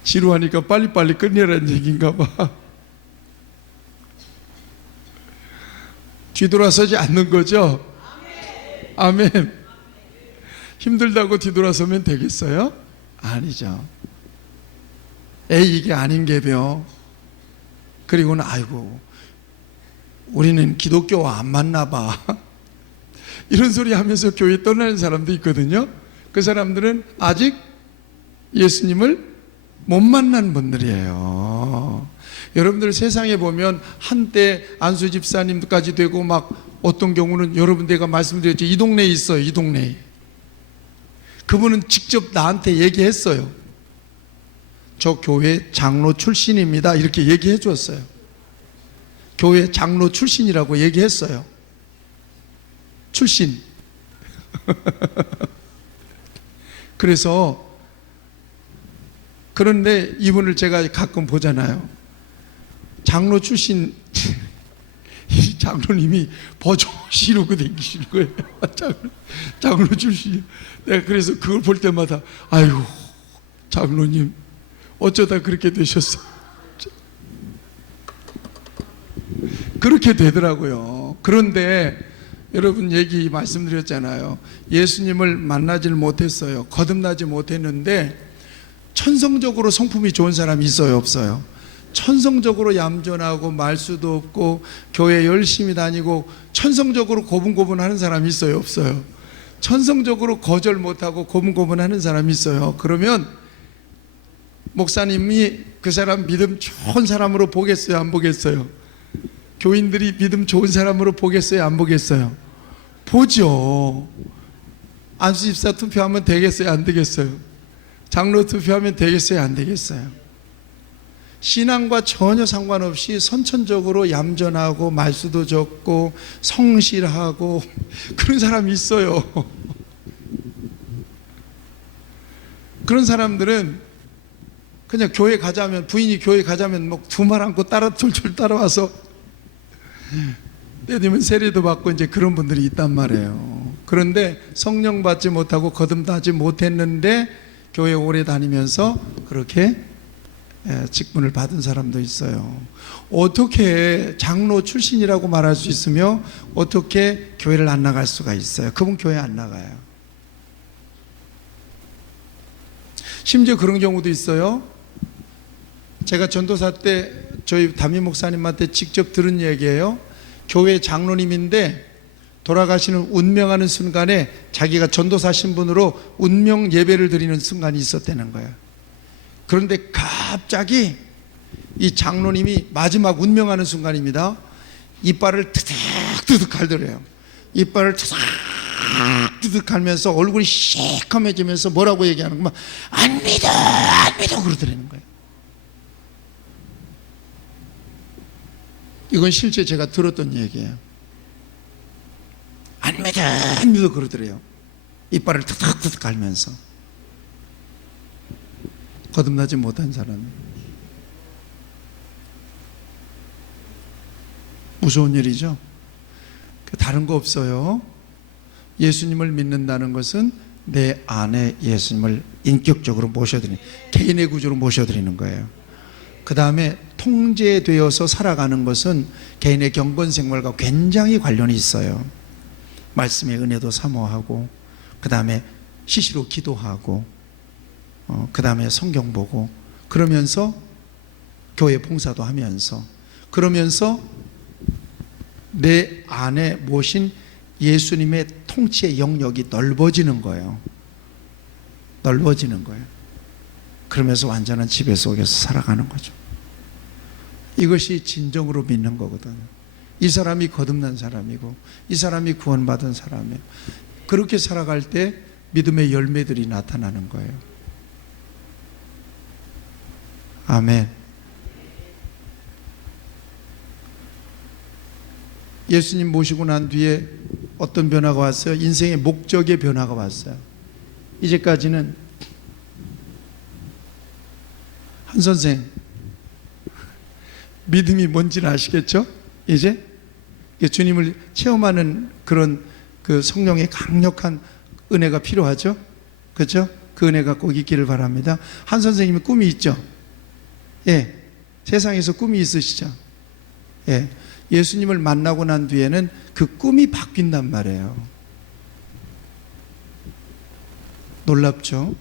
지루하니까 빨리빨리 끝내라는 얘기인가 봐. 뒤돌아서지 않는 거죠? 아멘. 힘들다고 뒤돌아서면 되겠어요? 아니죠. 에이, 이게 아닌 게벼. 그리고는 아이고 우리는 기독교와 안 맞나 봐. 이런 소리 하면서 교회 떠나는 사람도 있거든요. 그 사람들은 아직 예수님을 못 만난 분들이에요. 여러분들 세상에 보면 한때 안수 집사님까지 되고 막 어떤 경우는 여러분 내가 말씀드렸죠. 이 동네에 있어요. 이 동네에. 그분은 직접 나한테 얘기했어요. 저 교회 장로 출신입니다. 이렇게 얘기해 줬어요. 교회 장로 출신이라고 얘기했어요. 출신. 그래서 그런데 이분을 제가 가끔 보잖아요. 장로 출신 이 장로님이 버젓이 이러고 다니시는 거예요. 장로 출신. 내가 그래서 그걸 볼 때마다 아이고 장로님 어쩌다 그렇게 되셨어. 그렇게 되더라고요. 그런데 여러분 얘기 말씀드렸잖아요. 예수님을 만나질 못했어요. 거듭나지 못했는데 천성적으로 성품이 좋은 사람이 있어요, 없어요? 천성적으로 얌전하고 말수도 없고 교회 열심히 다니고 천성적으로 고분고분하는 사람이 있어요, 없어요? 천성적으로 거절 못하고 고분고분하는 사람이 있어요. 그러면 목사님이 그 사람 믿음 좋은 사람으로 보겠어요, 안 보겠어요? 교인들이 믿음 좋은 사람으로 보겠어요, 안 보겠어요? 보죠. 안수집사 투표하면 되겠어요, 안 되겠어요? 장로 투표하면 되겠어요, 안 되겠어요? 신앙과 전혀 상관없이 선천적으로 얌전하고 말수도 적고 성실하고 그런 사람이 있어요. 그런 사람들은 그냥 교회 가자면, 부인이 교회 가자면 뭐 두 말 안고 졸졸 따라와서 때리면 세례도 받고 이제 그런 분들이 있단 말이에요. 그런데 성령 받지 못하고 거듭나지 못했는데 교회 오래 다니면서 그렇게 직분을 받은 사람도 있어요. 어떻게 장로 출신이라고 말할 수 있으며 어떻게 교회를 안 나갈 수가 있어요? 그분 교회 안 나가요. 심지어 그런 경우도 있어요. 제가 전도사 때 저희 담임 목사님한테 직접 들은 얘기예요. 교회 장로님인데 돌아가시는 운명하는 순간에 자기가 전도사 신분으로 운명 예배를 드리는 순간이 있었다는 거예요. 그런데 갑자기 이 장로님이 마지막 운명하는 순간입니다. 이빨을 트득트득 갈더래요. 이빨을 트득트득 갈면서 얼굴이 시커매지면서 뭐라고 얘기하는 거면 안 믿어 안 믿어 그러더라는 거예요. 이건 실제 제가 들었던 얘기예요. 안 믿어 안 믿어 그러더래요. 이빨을 트득트득 갈면서. 거듭나지 못한 사람. 무서운 일이죠. 다른 거 없어요. 예수님을 믿는다는 것은 내 안에 예수님을 인격적으로 모셔드리는, 개인의 구조로 모셔드리는 거예요. 그 다음에 통제되어서 살아가는 것은 개인의 경건 생활과 굉장히 관련이 있어요. 말씀의 은혜도 사모하고, 그 다음에 시시로 기도하고, 그 다음에 성경 보고, 그러면서 교회 봉사도 하면서, 그러면서 내 안에 모신 예수님의 통치의 영역이 넓어지는 거예요. 넓어지는 거예요. 그러면서 완전한 지배 속에서 살아가는 거죠. 이것이 진정으로 믿는 거거든요. 이 사람이 거듭난 사람이고 이 사람이 구원받은 사람이에요. 그렇게 살아갈 때 믿음의 열매들이 나타나는 거예요. 아멘. 예수님 모시고 난 뒤에 어떤 변화가 왔어요? 인생의 목적의 변화가 왔어요. 이제까지는 한 선생, 믿음이 뭔지는 아시겠죠? 이제 주님을 체험하는 그런 그 성령의 강력한 은혜가 필요하죠? 그렇죠? 그 은혜가 꼭 있기를 바랍니다. 한 선생님이 꿈이 있죠? 예, 세상에서 꿈이 있으시죠? 예, 예수님을 만나고 난 뒤에는 그 꿈이 바뀐단 말이에요. 놀랍죠?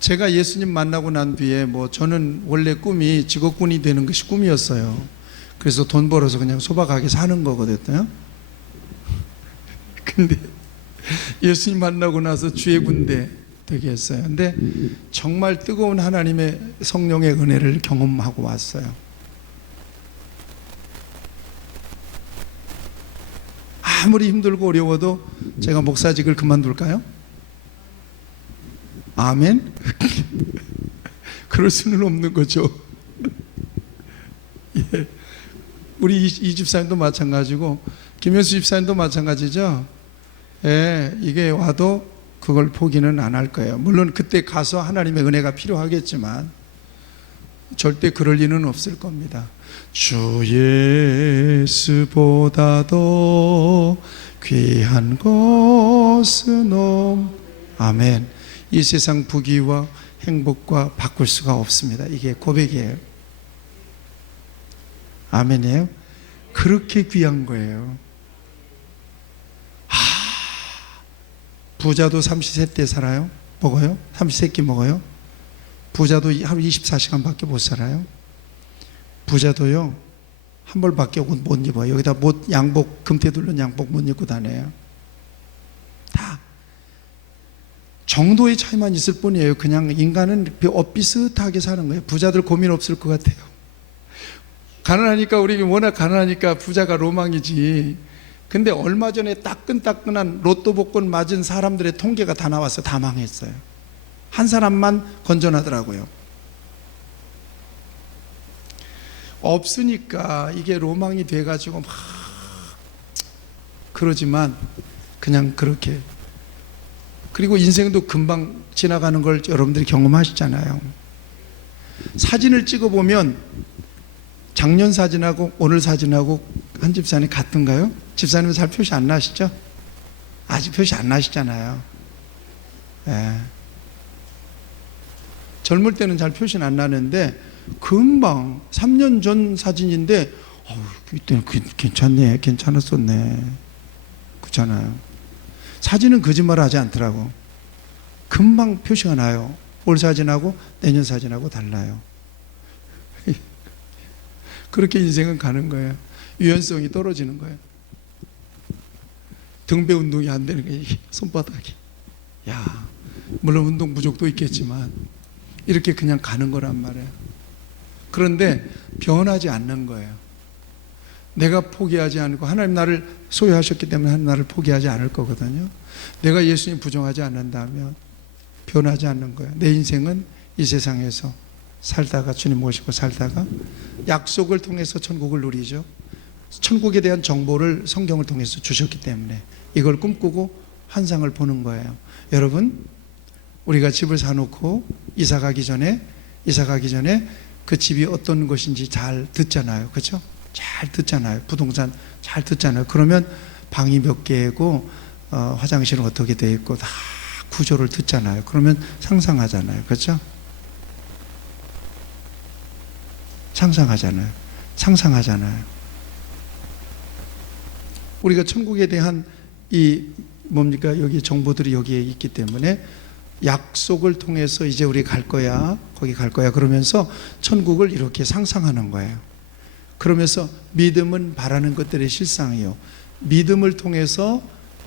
제가 예수님 만나고 난 뒤에 저는 원래 꿈이 직업군이 되는 것이 꿈이었어요. 그래서 돈 벌어서 그냥 소박하게 사는 거거든요. 근데 예수님 만나고 나서 주의 군대 되게 했어요. 근데 정말 뜨거운 하나님의 성령의 은혜를 경험하고 왔어요. 아무리 힘들고 어려워도 제가 목사직을 그만둘까요? 아멘? 그럴 수는 없는 거죠. 예. 우리 이 집사님도 마찬가지고 김현수 집사님도 마찬가지죠. 예, 이게 와도 그걸 포기는 안 할 거예요. 물론 그때 가서 하나님의 은혜가 필요하겠지만 절대 그럴 리는 없을 겁니다. 주 예수보다도 귀한 것은 아멘. 이 세상 부귀와 행복과 바꿀 수가 없습니다. 이게 고백이에요. 아멘이에요. 그렇게 귀한 거예요. 부자도 삼시세끼 살아요? 먹어요? 삼시세끼 먹어요? 부자도 하루 24시간밖에 못 살아요? 부자도요 한 벌밖에 옷 못 입어요. 여기다 양복, 금태 둘른 양복 못 입고 다녀요. 다 정도의 차이만 있을 뿐이에요. 그냥 인간은 비슷하게 사는 거예요. 부자들 고민 없을 것 같아요. 가난하니까, 우리 워낙 가난하니까 부자가 로망이지. 근데 얼마 전에 따끈따끈한 로또 복권 맞은 사람들의 통계가 다 나왔어요. 다 망했어요. 한 사람만 건전하더라고요. 없으니까 이게 로망이 돼가지고 막 그러지만 그냥 그렇게 그리고 인생도 금방 지나가는 걸 여러분들이 경험하시잖아요. 사진을 찍어보면 작년 사진하고 오늘 사진하고 한 집사님 같은가요? 집사님은 잘 표시 안 나시죠? 아직 표시 안 나시잖아요. 예. 젊을 때는 잘 표시는 안 나는데 금방 3년 전 사진인데 이때는 괜찮네, 괜찮았었네. 그렇잖아요. 사진은 거짓말을 하지 않더라고. 금방 표시가 나요. 올 사진하고 내년 사진하고 달라요. 그렇게 인생은 가는 거예요. 유연성이 떨어지는 거예요. 등배 운동이 안 되는 거예요. 손바닥이. 야, 물론 운동 부족도 있겠지만 이렇게 그냥 가는 거란 말이에요. 그런데 변하지 않는 거예요. 내가 포기하지 않고 하나님 나를 소유하셨기 때문에 하나님 나를 포기하지 않을 거거든요. 내가 예수님 부정하지 않는다면 변하지 않는 거예요. 내 인생은 이 세상에서 살다가 주님 모시고 살다가 약속을 통해서 천국을 누리죠. 천국에 대한 정보를 성경을 통해서 주셨기 때문에 이걸 꿈꾸고 환상을 보는 거예요. 여러분, 우리가 집을 사놓고 이사 가기 전에 그 집이 어떤 곳인지 잘 듣잖아요. 그렇죠? 잘 듣잖아요. 부동산 잘 듣잖아요. 그러면 방이 몇 개고 화장실은 어떻게 되어 있고 다 구조를 듣잖아요. 그러면 상상하잖아요. 그렇죠? 상상하잖아요. 우리가 천국에 대한 여기 정보들이 여기에 있기 때문에 약속을 통해서 이제 우리 갈 거야, 거기 갈 거야 그러면서 천국을 이렇게 상상하는 거예요. 그러면서 믿음은 바라는 것들의 실상이요. 믿음을 통해서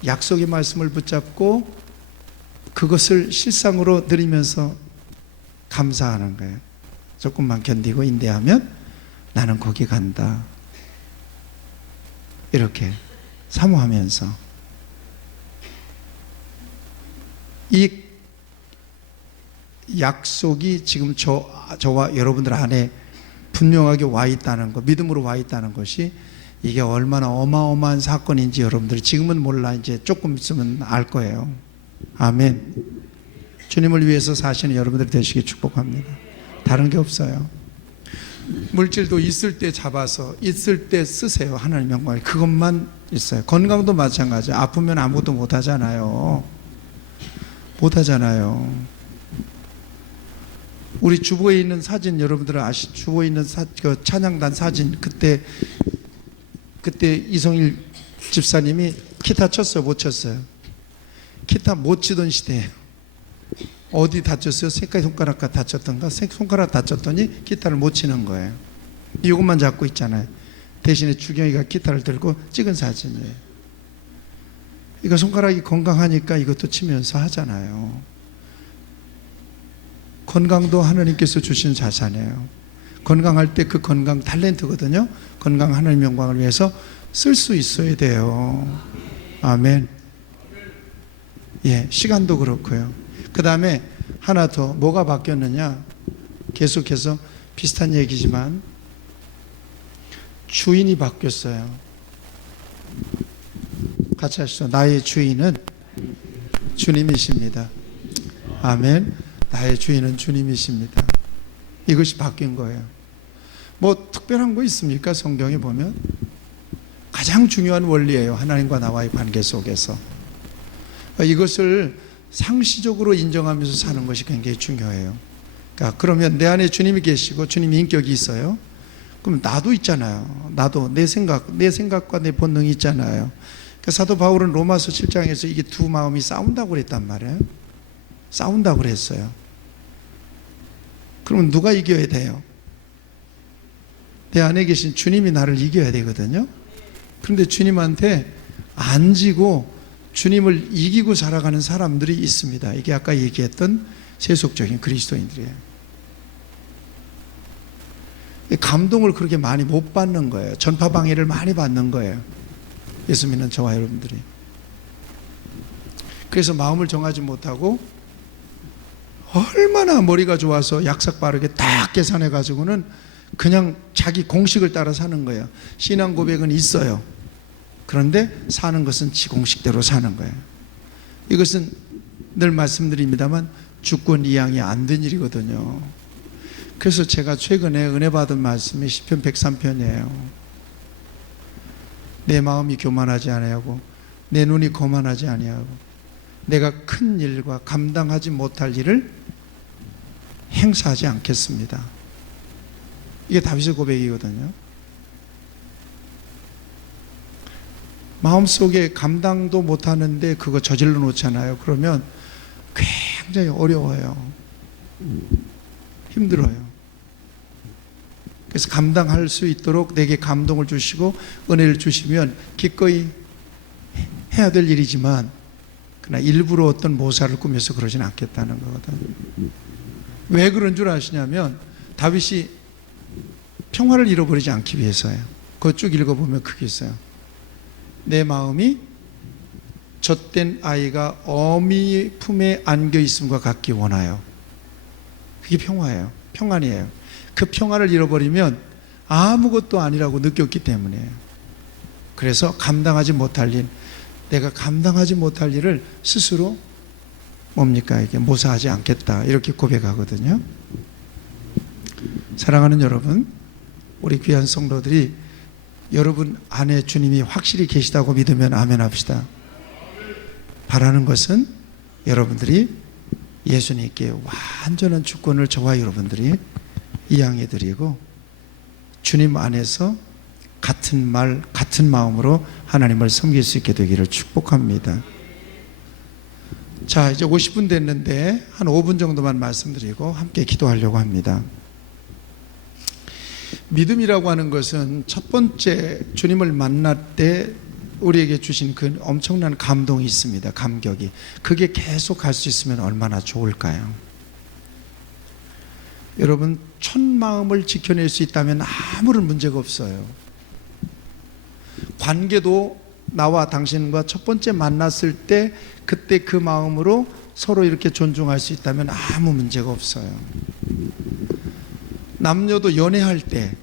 약속의 말씀을 붙잡고 그것을 실상으로 누리면서 감사하는 거예요. 조금만 견디고 인내하면 나는 거기 간다. 이렇게 사모하면서 이 약속이 지금 저와 여러분들 안에 분명하게 와 있다는 것, 믿음으로 와 있다는 것이 이게 얼마나 어마어마한 사건인지 여러분들이 지금은 몰라, 이제 조금 있으면 알 거예요. 아멘. 주님을 위해서 사시는 여러분들이 되시길 축복합니다. 다른 게 없어요. 물질도 있을 때 잡아서 있을 때 쓰세요. 하나님 영광, 그것만 있어요. 건강도 마찬가지예요. 아프면 아무것도 못 하잖아요. 우리 주보에 있는 사진 여러분들은 주보에 있는 그 찬양단 사진, 그때 이성일 집사님이 기타 쳤어요, 못 쳤어요? 기타 못 치던 시대예요. 어디 다쳤어요? 손가락 다쳤던가? 손가락 다쳤더니 기타를 못 치는 거예요. 이것만 잡고 있잖아요. 대신에 주경이가 기타를 들고 찍은 사진이에요. 이거 손가락이 건강하니까 이것도 치면서 하잖아요. 건강도 하나님께서 주신 자산이에요. 건강할 때 그 건강 탤런트거든요. 건강 하나님 영광을 위해서 쓸 수 있어야 돼요. 아멘. 예, 시간도 그렇고요. 그 다음에 하나 더 뭐가 바뀌었느냐? 계속해서 비슷한 얘기지만 주인이 바뀌었어요. 같이 하시죠. 나의 주인은 주님이십니다. 아멘. 나의 주인은 주님이십니다. 이것이 바뀐 거예요. 뭐 특별한 거 있습니까? 성경에 보면 가장 중요한 원리예요. 하나님과 나와의 관계 속에서 이것을 상시적으로 인정하면서 사는 것이 굉장히 중요해요. 그러니까 그러면 내 안에 주님이 계시고 주님이 인격이 있어요. 그럼 나도 있잖아요. 나도 내 생각과 내 본능이 있잖아요. 그러니까 사도 바울은 로마서 7장에서 이게 두 마음이 싸운다고 그랬단 말이에요. 싸운다고 그랬어요. 그러면 누가 이겨야 돼요? 내 안에 계신 주님이 나를 이겨야 되거든요. 그런데 주님한테 안 지고 주님을 이기고 살아가는 사람들이 있습니다. 이게 아까 얘기했던 세속적인 그리스도인들이에요. 감동을 그렇게 많이 못 받는 거예요. 전파 방해를 많이 받는 거예요. 예수 믿는 저와 여러분들이. 그래서 마음을 정하지 못하고 얼마나 머리가 좋아서 약삭 빠르게 딱 계산해 가지고는 그냥 자기 공식을 따라 사는 거예요. 신앙 고백은 있어요. 그런데 사는 것은 지 공식대로 사는 거예요. 이것은 늘 말씀드립니다만 주권 이양이 안 된 일이거든요. 그래서 제가 최근에 은혜 받은 말씀이 시편 103편이에요. 내 마음이 교만하지 아니하고 내 눈이 거만하지 아니하고 내가 큰 일과 감당하지 못할 일을 행사하지 않겠습니다. 이게 다윗의 고백이거든요. 마음속에 감당도 못하는데 그거 저질러 놓잖아요. 그러면 굉장히 어려워요. 힘들어요. 그래서 감당할 수 있도록 내게 감동을 주시고 은혜를 주시면 기꺼이 해야 될 일이지만 그러나 일부러 어떤 모사를 꾸며서 그러진 않겠다는 거거든요. 왜 그런 줄 아시냐면 다윗이 평화를 잃어버리지 않기 위해서예요. 그거 쭉 읽어보면 그게 있어요. 내 마음이 젖된 아이가 어미 품에 안겨 있음과 같기 원하여. 그게 평화예요. 평안이에요. 그 평화를 잃어버리면 아무것도 아니라고 느꼈기 때문이에요. 그래서 감당하지 못할 일, 내가 감당하지 못할 일을 스스로 뭡니까? 이게 모사하지 않겠다. 이렇게 고백하거든요. 사랑하는 여러분, 우리 귀한 성도들이 여러분 안에 주님이 확실히 계시다고 믿으면 아멘 합시다. 바라는 것은 여러분들이 예수님께 완전한 주권을 저와 여러분들이 이양해 드리고 주님 안에서 같은 말, 같은 마음으로 하나님을 섬길 수 있게 되기를 축복합니다. 자, 이제 50분 됐는데 한 5분 정도만 말씀드리고 함께 기도하려고 합니다. 믿음이라고 하는 것은 첫 번째 주님을 만날 때 우리에게 주신 그 엄청난 감동이 있습니다. 감격이. 그게 계속 갈 수 있으면 얼마나 좋을까요? 여러분, 첫 마음을 지켜낼 수 있다면 아무런 문제가 없어요. 관계도 나와 당신과 첫 번째 만났을 때 그때 그 마음으로 서로 이렇게 존중할 수 있다면 아무 문제가 없어요. 남녀도 연애할 때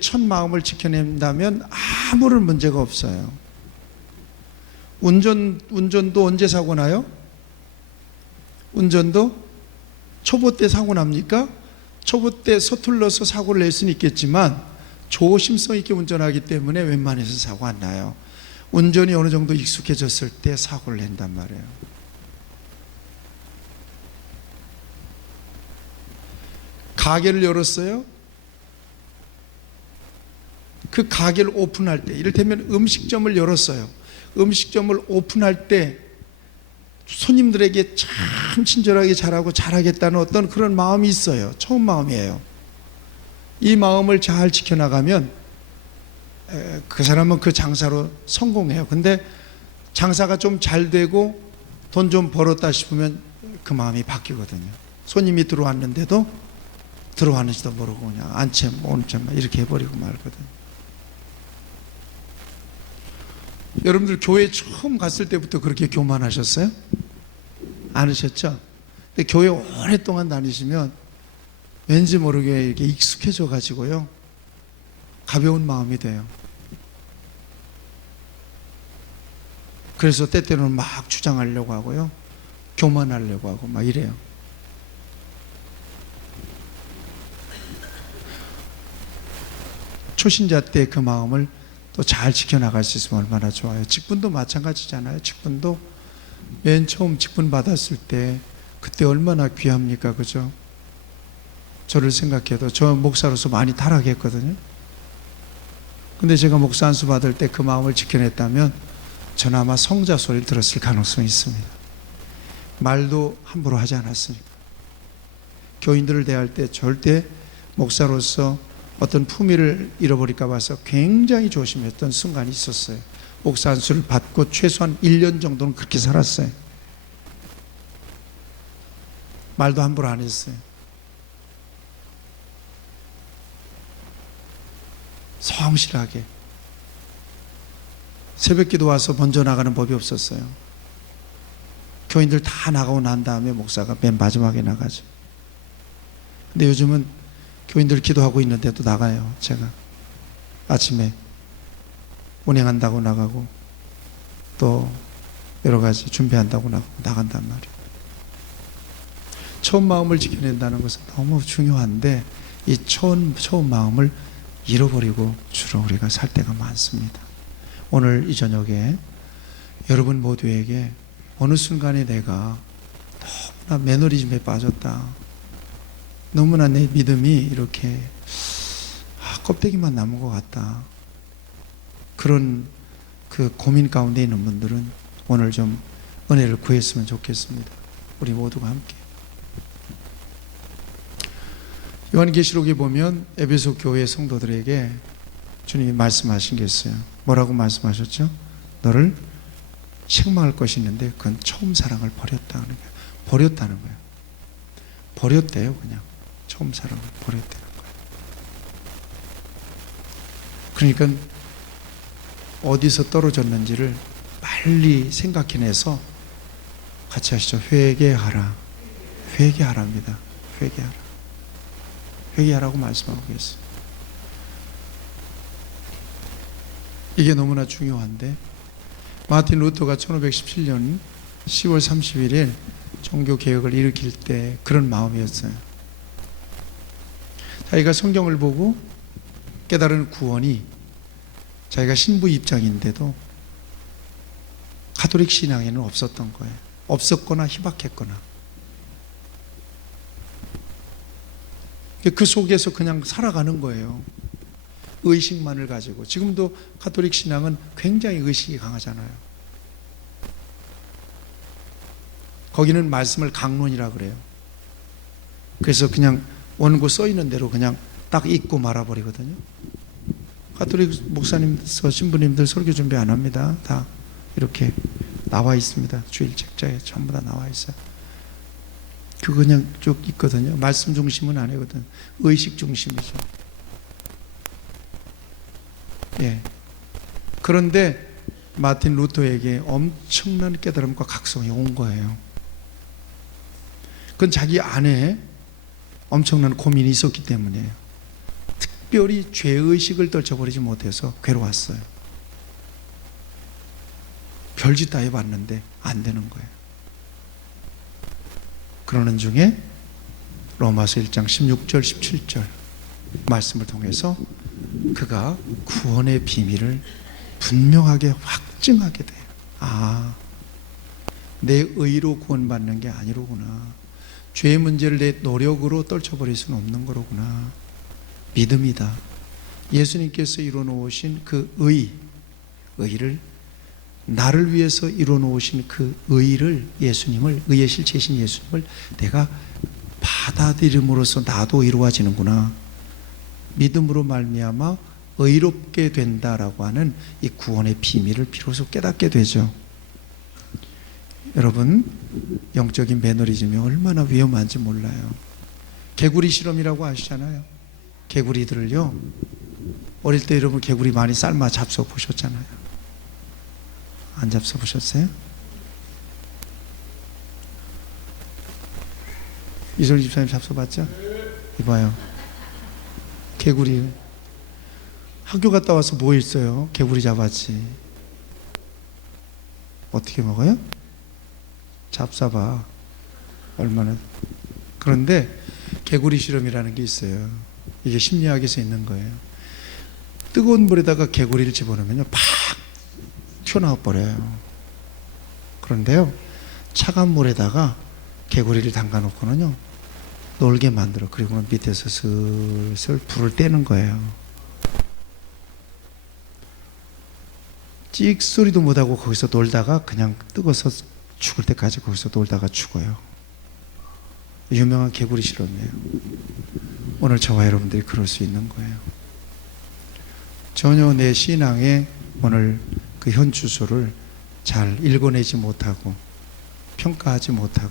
첫 마음을 지켜낸다면 아무런 문제가 없어요. 운전도 언제 사고 나요? 운전도 초보 때 사고 납니까? 초보 때 서툴러서 사고를 낼 수는 있겠지만 조심성 있게 운전하기 때문에 웬만해서 사고 안 나요. 운전이 어느 정도 익숙해졌을 때 사고를 낸단 말이에요. 가게를 열었어요. 그 가게를 오픈할 때, 이를테면 음식점을 열었어요. 음식점을 오픈할 때 손님들에게 참 친절하게 잘하고 잘하겠다는 어떤 그런 마음이 있어요. 처음 마음이에요. 이 마음을 잘 지켜나가면 그 사람은 그 장사로 성공해요. 근데 장사가 좀 잘 되고 돈 좀 벌었다 싶으면 그 마음이 바뀌거든요. 손님이 들어왔는데도 들어왔는지도 모르고 그냥 안채 오는채 이렇게 해버리고 말거든요. 여러분들 교회 처음 갔을 때부터 그렇게 교만하셨어요? 않으셨죠? 근데 교회 오랫동안 다니시면 왠지 모르게 이렇게 익숙해져 가지고요 가벼운 마음이 돼요. 그래서 때때로는 막 주장하려고 하고요 교만하려고 하고 막 이래요. 초신자 때 그 마음을 또 잘 지켜나갈 수 있으면 얼마나 좋아요. 직분도 마찬가지잖아요. 직분도 맨 처음 직분 받았을 때 그때 얼마나 귀합니까? 그죠? 저를 생각해도 저 목사로서 많이 타락했거든요. 근데 제가 목사 안수 받을 때 그 마음을 지켜냈다면 저는 아마 성자 소리를 들었을 가능성이 있습니다. 말도 함부로 하지 않았으니까. 교인들을 대할 때 절대 목사로서 어떤 품위를 잃어버릴까 봐서 굉장히 조심했던 순간이 있었어요. 목사 안수를 받고 최소한 1년 정도는 그렇게 살았어요. 말도 함부로 안 했어요. 성실하게. 새벽기도 와서 먼저 나가는 법이 없었어요. 교인들 다 나가고 난 다음에 목사가 맨 마지막에 나가죠. 근데 요즘은 교인들 기도하고 있는데도 나가요. 제가 아침에 운행한다고 나가고 또 여러 가지 준비한다고 나간단 말이에요. 처음 마음을 지켜낸다는 것은 너무 중요한데 이 처음 마음을 잃어버리고 주로 우리가 살 때가 많습니다. 오늘 이 저녁에 여러분 모두에게 어느 순간에 내가 너무나 매너리즘에 빠졌다, 너무나 내 믿음이 이렇게 껍데기만 남은 것 같다, 그런 그 고민 가운데 있는 분들은 오늘 좀 은혜를 구했으면 좋겠습니다. 우리 모두가 함께. 요한계시록에 보면 에베소 교회 성도들에게 주님이 말씀하신 게 있어요. 뭐라고 말씀하셨죠? 너를 책망할 것이 있는데 그건 처음 사랑을 버렸다는 거예요. 버렸다는 거예요. 버렸대요. 그냥 처음 사랑을 버렸다는 거예요. 그러니까 어디서 떨어졌는지를 빨리 생각해내서 같이 하시죠. 회개하라. 회개하랍니다. 회개하라. 회개하라고 말씀하고 계세요. 이게 너무나 중요한데 마틴 루터가 1517년 10월 31일 종교개혁을 일으킬 때 그런 마음이었어요. 자기가 성경을 보고 깨달은 구원이 자기가 신부 입장인데도 가톨릭 신앙에는 없었던 거예요. 없었거나 희박했거나. 그 속에서 그냥 살아가는 거예요. 의식만을 가지고. 지금도 가톨릭 신앙은 굉장히 의식이 강하잖아요. 거기는 말씀을 강론이라 그래요. 그래서 그냥 원고 써 있는 대로 그냥 딱 읽고 말아버리거든요. 가톨릭 목사님, 신부님들 설교 준비 안 합니다. 다 이렇게 나와 있습니다. 주일 책자에 전부 다 나와 있어요. 그거 그냥 쭉 있거든요. 말씀 중심은 아니거든. 의식 중심이죠. 예. 그런데 마틴 루터에게 엄청난 깨달음과 각성이 온 거예요. 그건 자기 안에 엄청난 고민이 있었기 때문이에요. 특별히 죄의식을 떨쳐버리지 못해서 괴로웠어요. 별짓 다 해봤는데 안 되는 거예요. 그러는 중에 로마서 1장 16절 17절 말씀을 통해서 그가 구원의 비밀을 분명하게 확증하게 돼요. 아, 내 의로 구원받는 게 아니로구나. 죄의 문제를 내 노력으로 떨쳐버릴 수는 없는 거로구나. 믿음이다. 예수님께서 이루어놓으신 그 의를, 나를 위해서 이루어놓으신 그 의를, 예수님을, 의의 실체이신 예수님을 내가 받아들임으로써 나도 이루어지는구나. 믿음으로 말미암아 의롭게 된다라고 하는 이 구원의 비밀을 비로소 깨닫게 되죠. 여러분, 영적인 매너리즘이 얼마나 위험한지 몰라요. 개구리 실험이라고 아시잖아요. 개구리들을요, 어릴 때 여러분 개구리 많이 삶아 잡숴 보셨잖아요. 안 잡숴 보셨어요? 이솔 집사님 잡숴 봤죠? 이봐요. 개구리. 학교 갔다 와서 뭐 있어요? 개구리 잡았지. 어떻게 먹어요? 잡숴봐. 얼마나. 그런데 개구리 실험이라는 게 있어요. 이게 심리학에서 있는 거예요. 뜨거운 물에다가 개구리를 집어넣으면요, 팍 튀어나와 버려요. 그런데요, 차가운 물에다가 개구리를 담가 놓고는요, 놀게 만들어. 그리고는 밑에서 슬슬 불을 떼는 거예요. 찍 소리도 못하고 거기서 놀다가 그냥 뜨거워서 죽을 때까지 거기서 놀다가 죽어요. 유명한 개구리 실험이에요. 오늘 저와 여러분들이 그럴 수 있는 거예요. 전혀 내 신앙의 오늘 그 현 주소를 잘 읽어내지 못하고 평가하지 못하고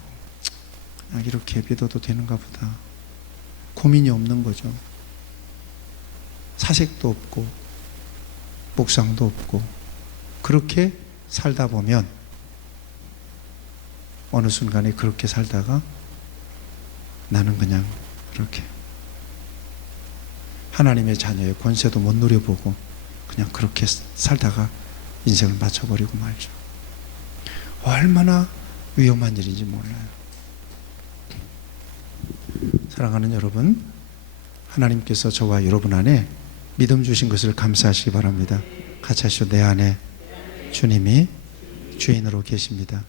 그냥 이렇게 믿어도 되는가 보다. 고민이 없는 거죠. 사색도 없고 묵상도 없고 그렇게 살다 보면 어느 순간에 그렇게 살다가 나는 그냥 이렇게 하나님의 자녀의 권세도 못 누려보고 그냥 그렇게 살다가 인생을 마쳐버리고 말죠. 얼마나 위험한 일인지 몰라요. 사랑하는 여러분, 하나님께서 저와 여러분 안에 믿음 주신 것을 감사하시기 바랍니다. 같이 하시오. 내 안에 주님이 주인으로 계십니다.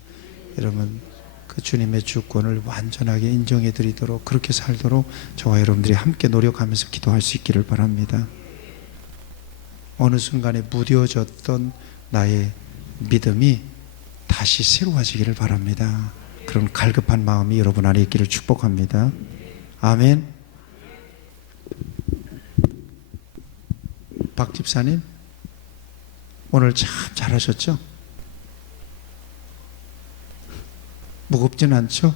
여러분, 그 주님의 주권을 완전하게 인정해 드리도록, 그렇게 살도록 저와 여러분들이 함께 노력하면서 기도할 수 있기를 바랍니다. 어느 순간에 무뎌졌던 나의 믿음이 다시 새로워지기를 바랍니다. 그런 갈급한 마음이 여러분 안에 있기를 축복합니다. 아멘. 박 집사님, 오늘 참 잘하셨죠? 무겁진 않죠?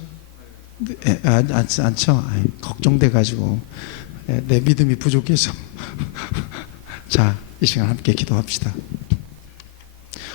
않죠? 걱정돼가지고 내 믿음이 부족해서 자, 이 시간 함께 기도합시다.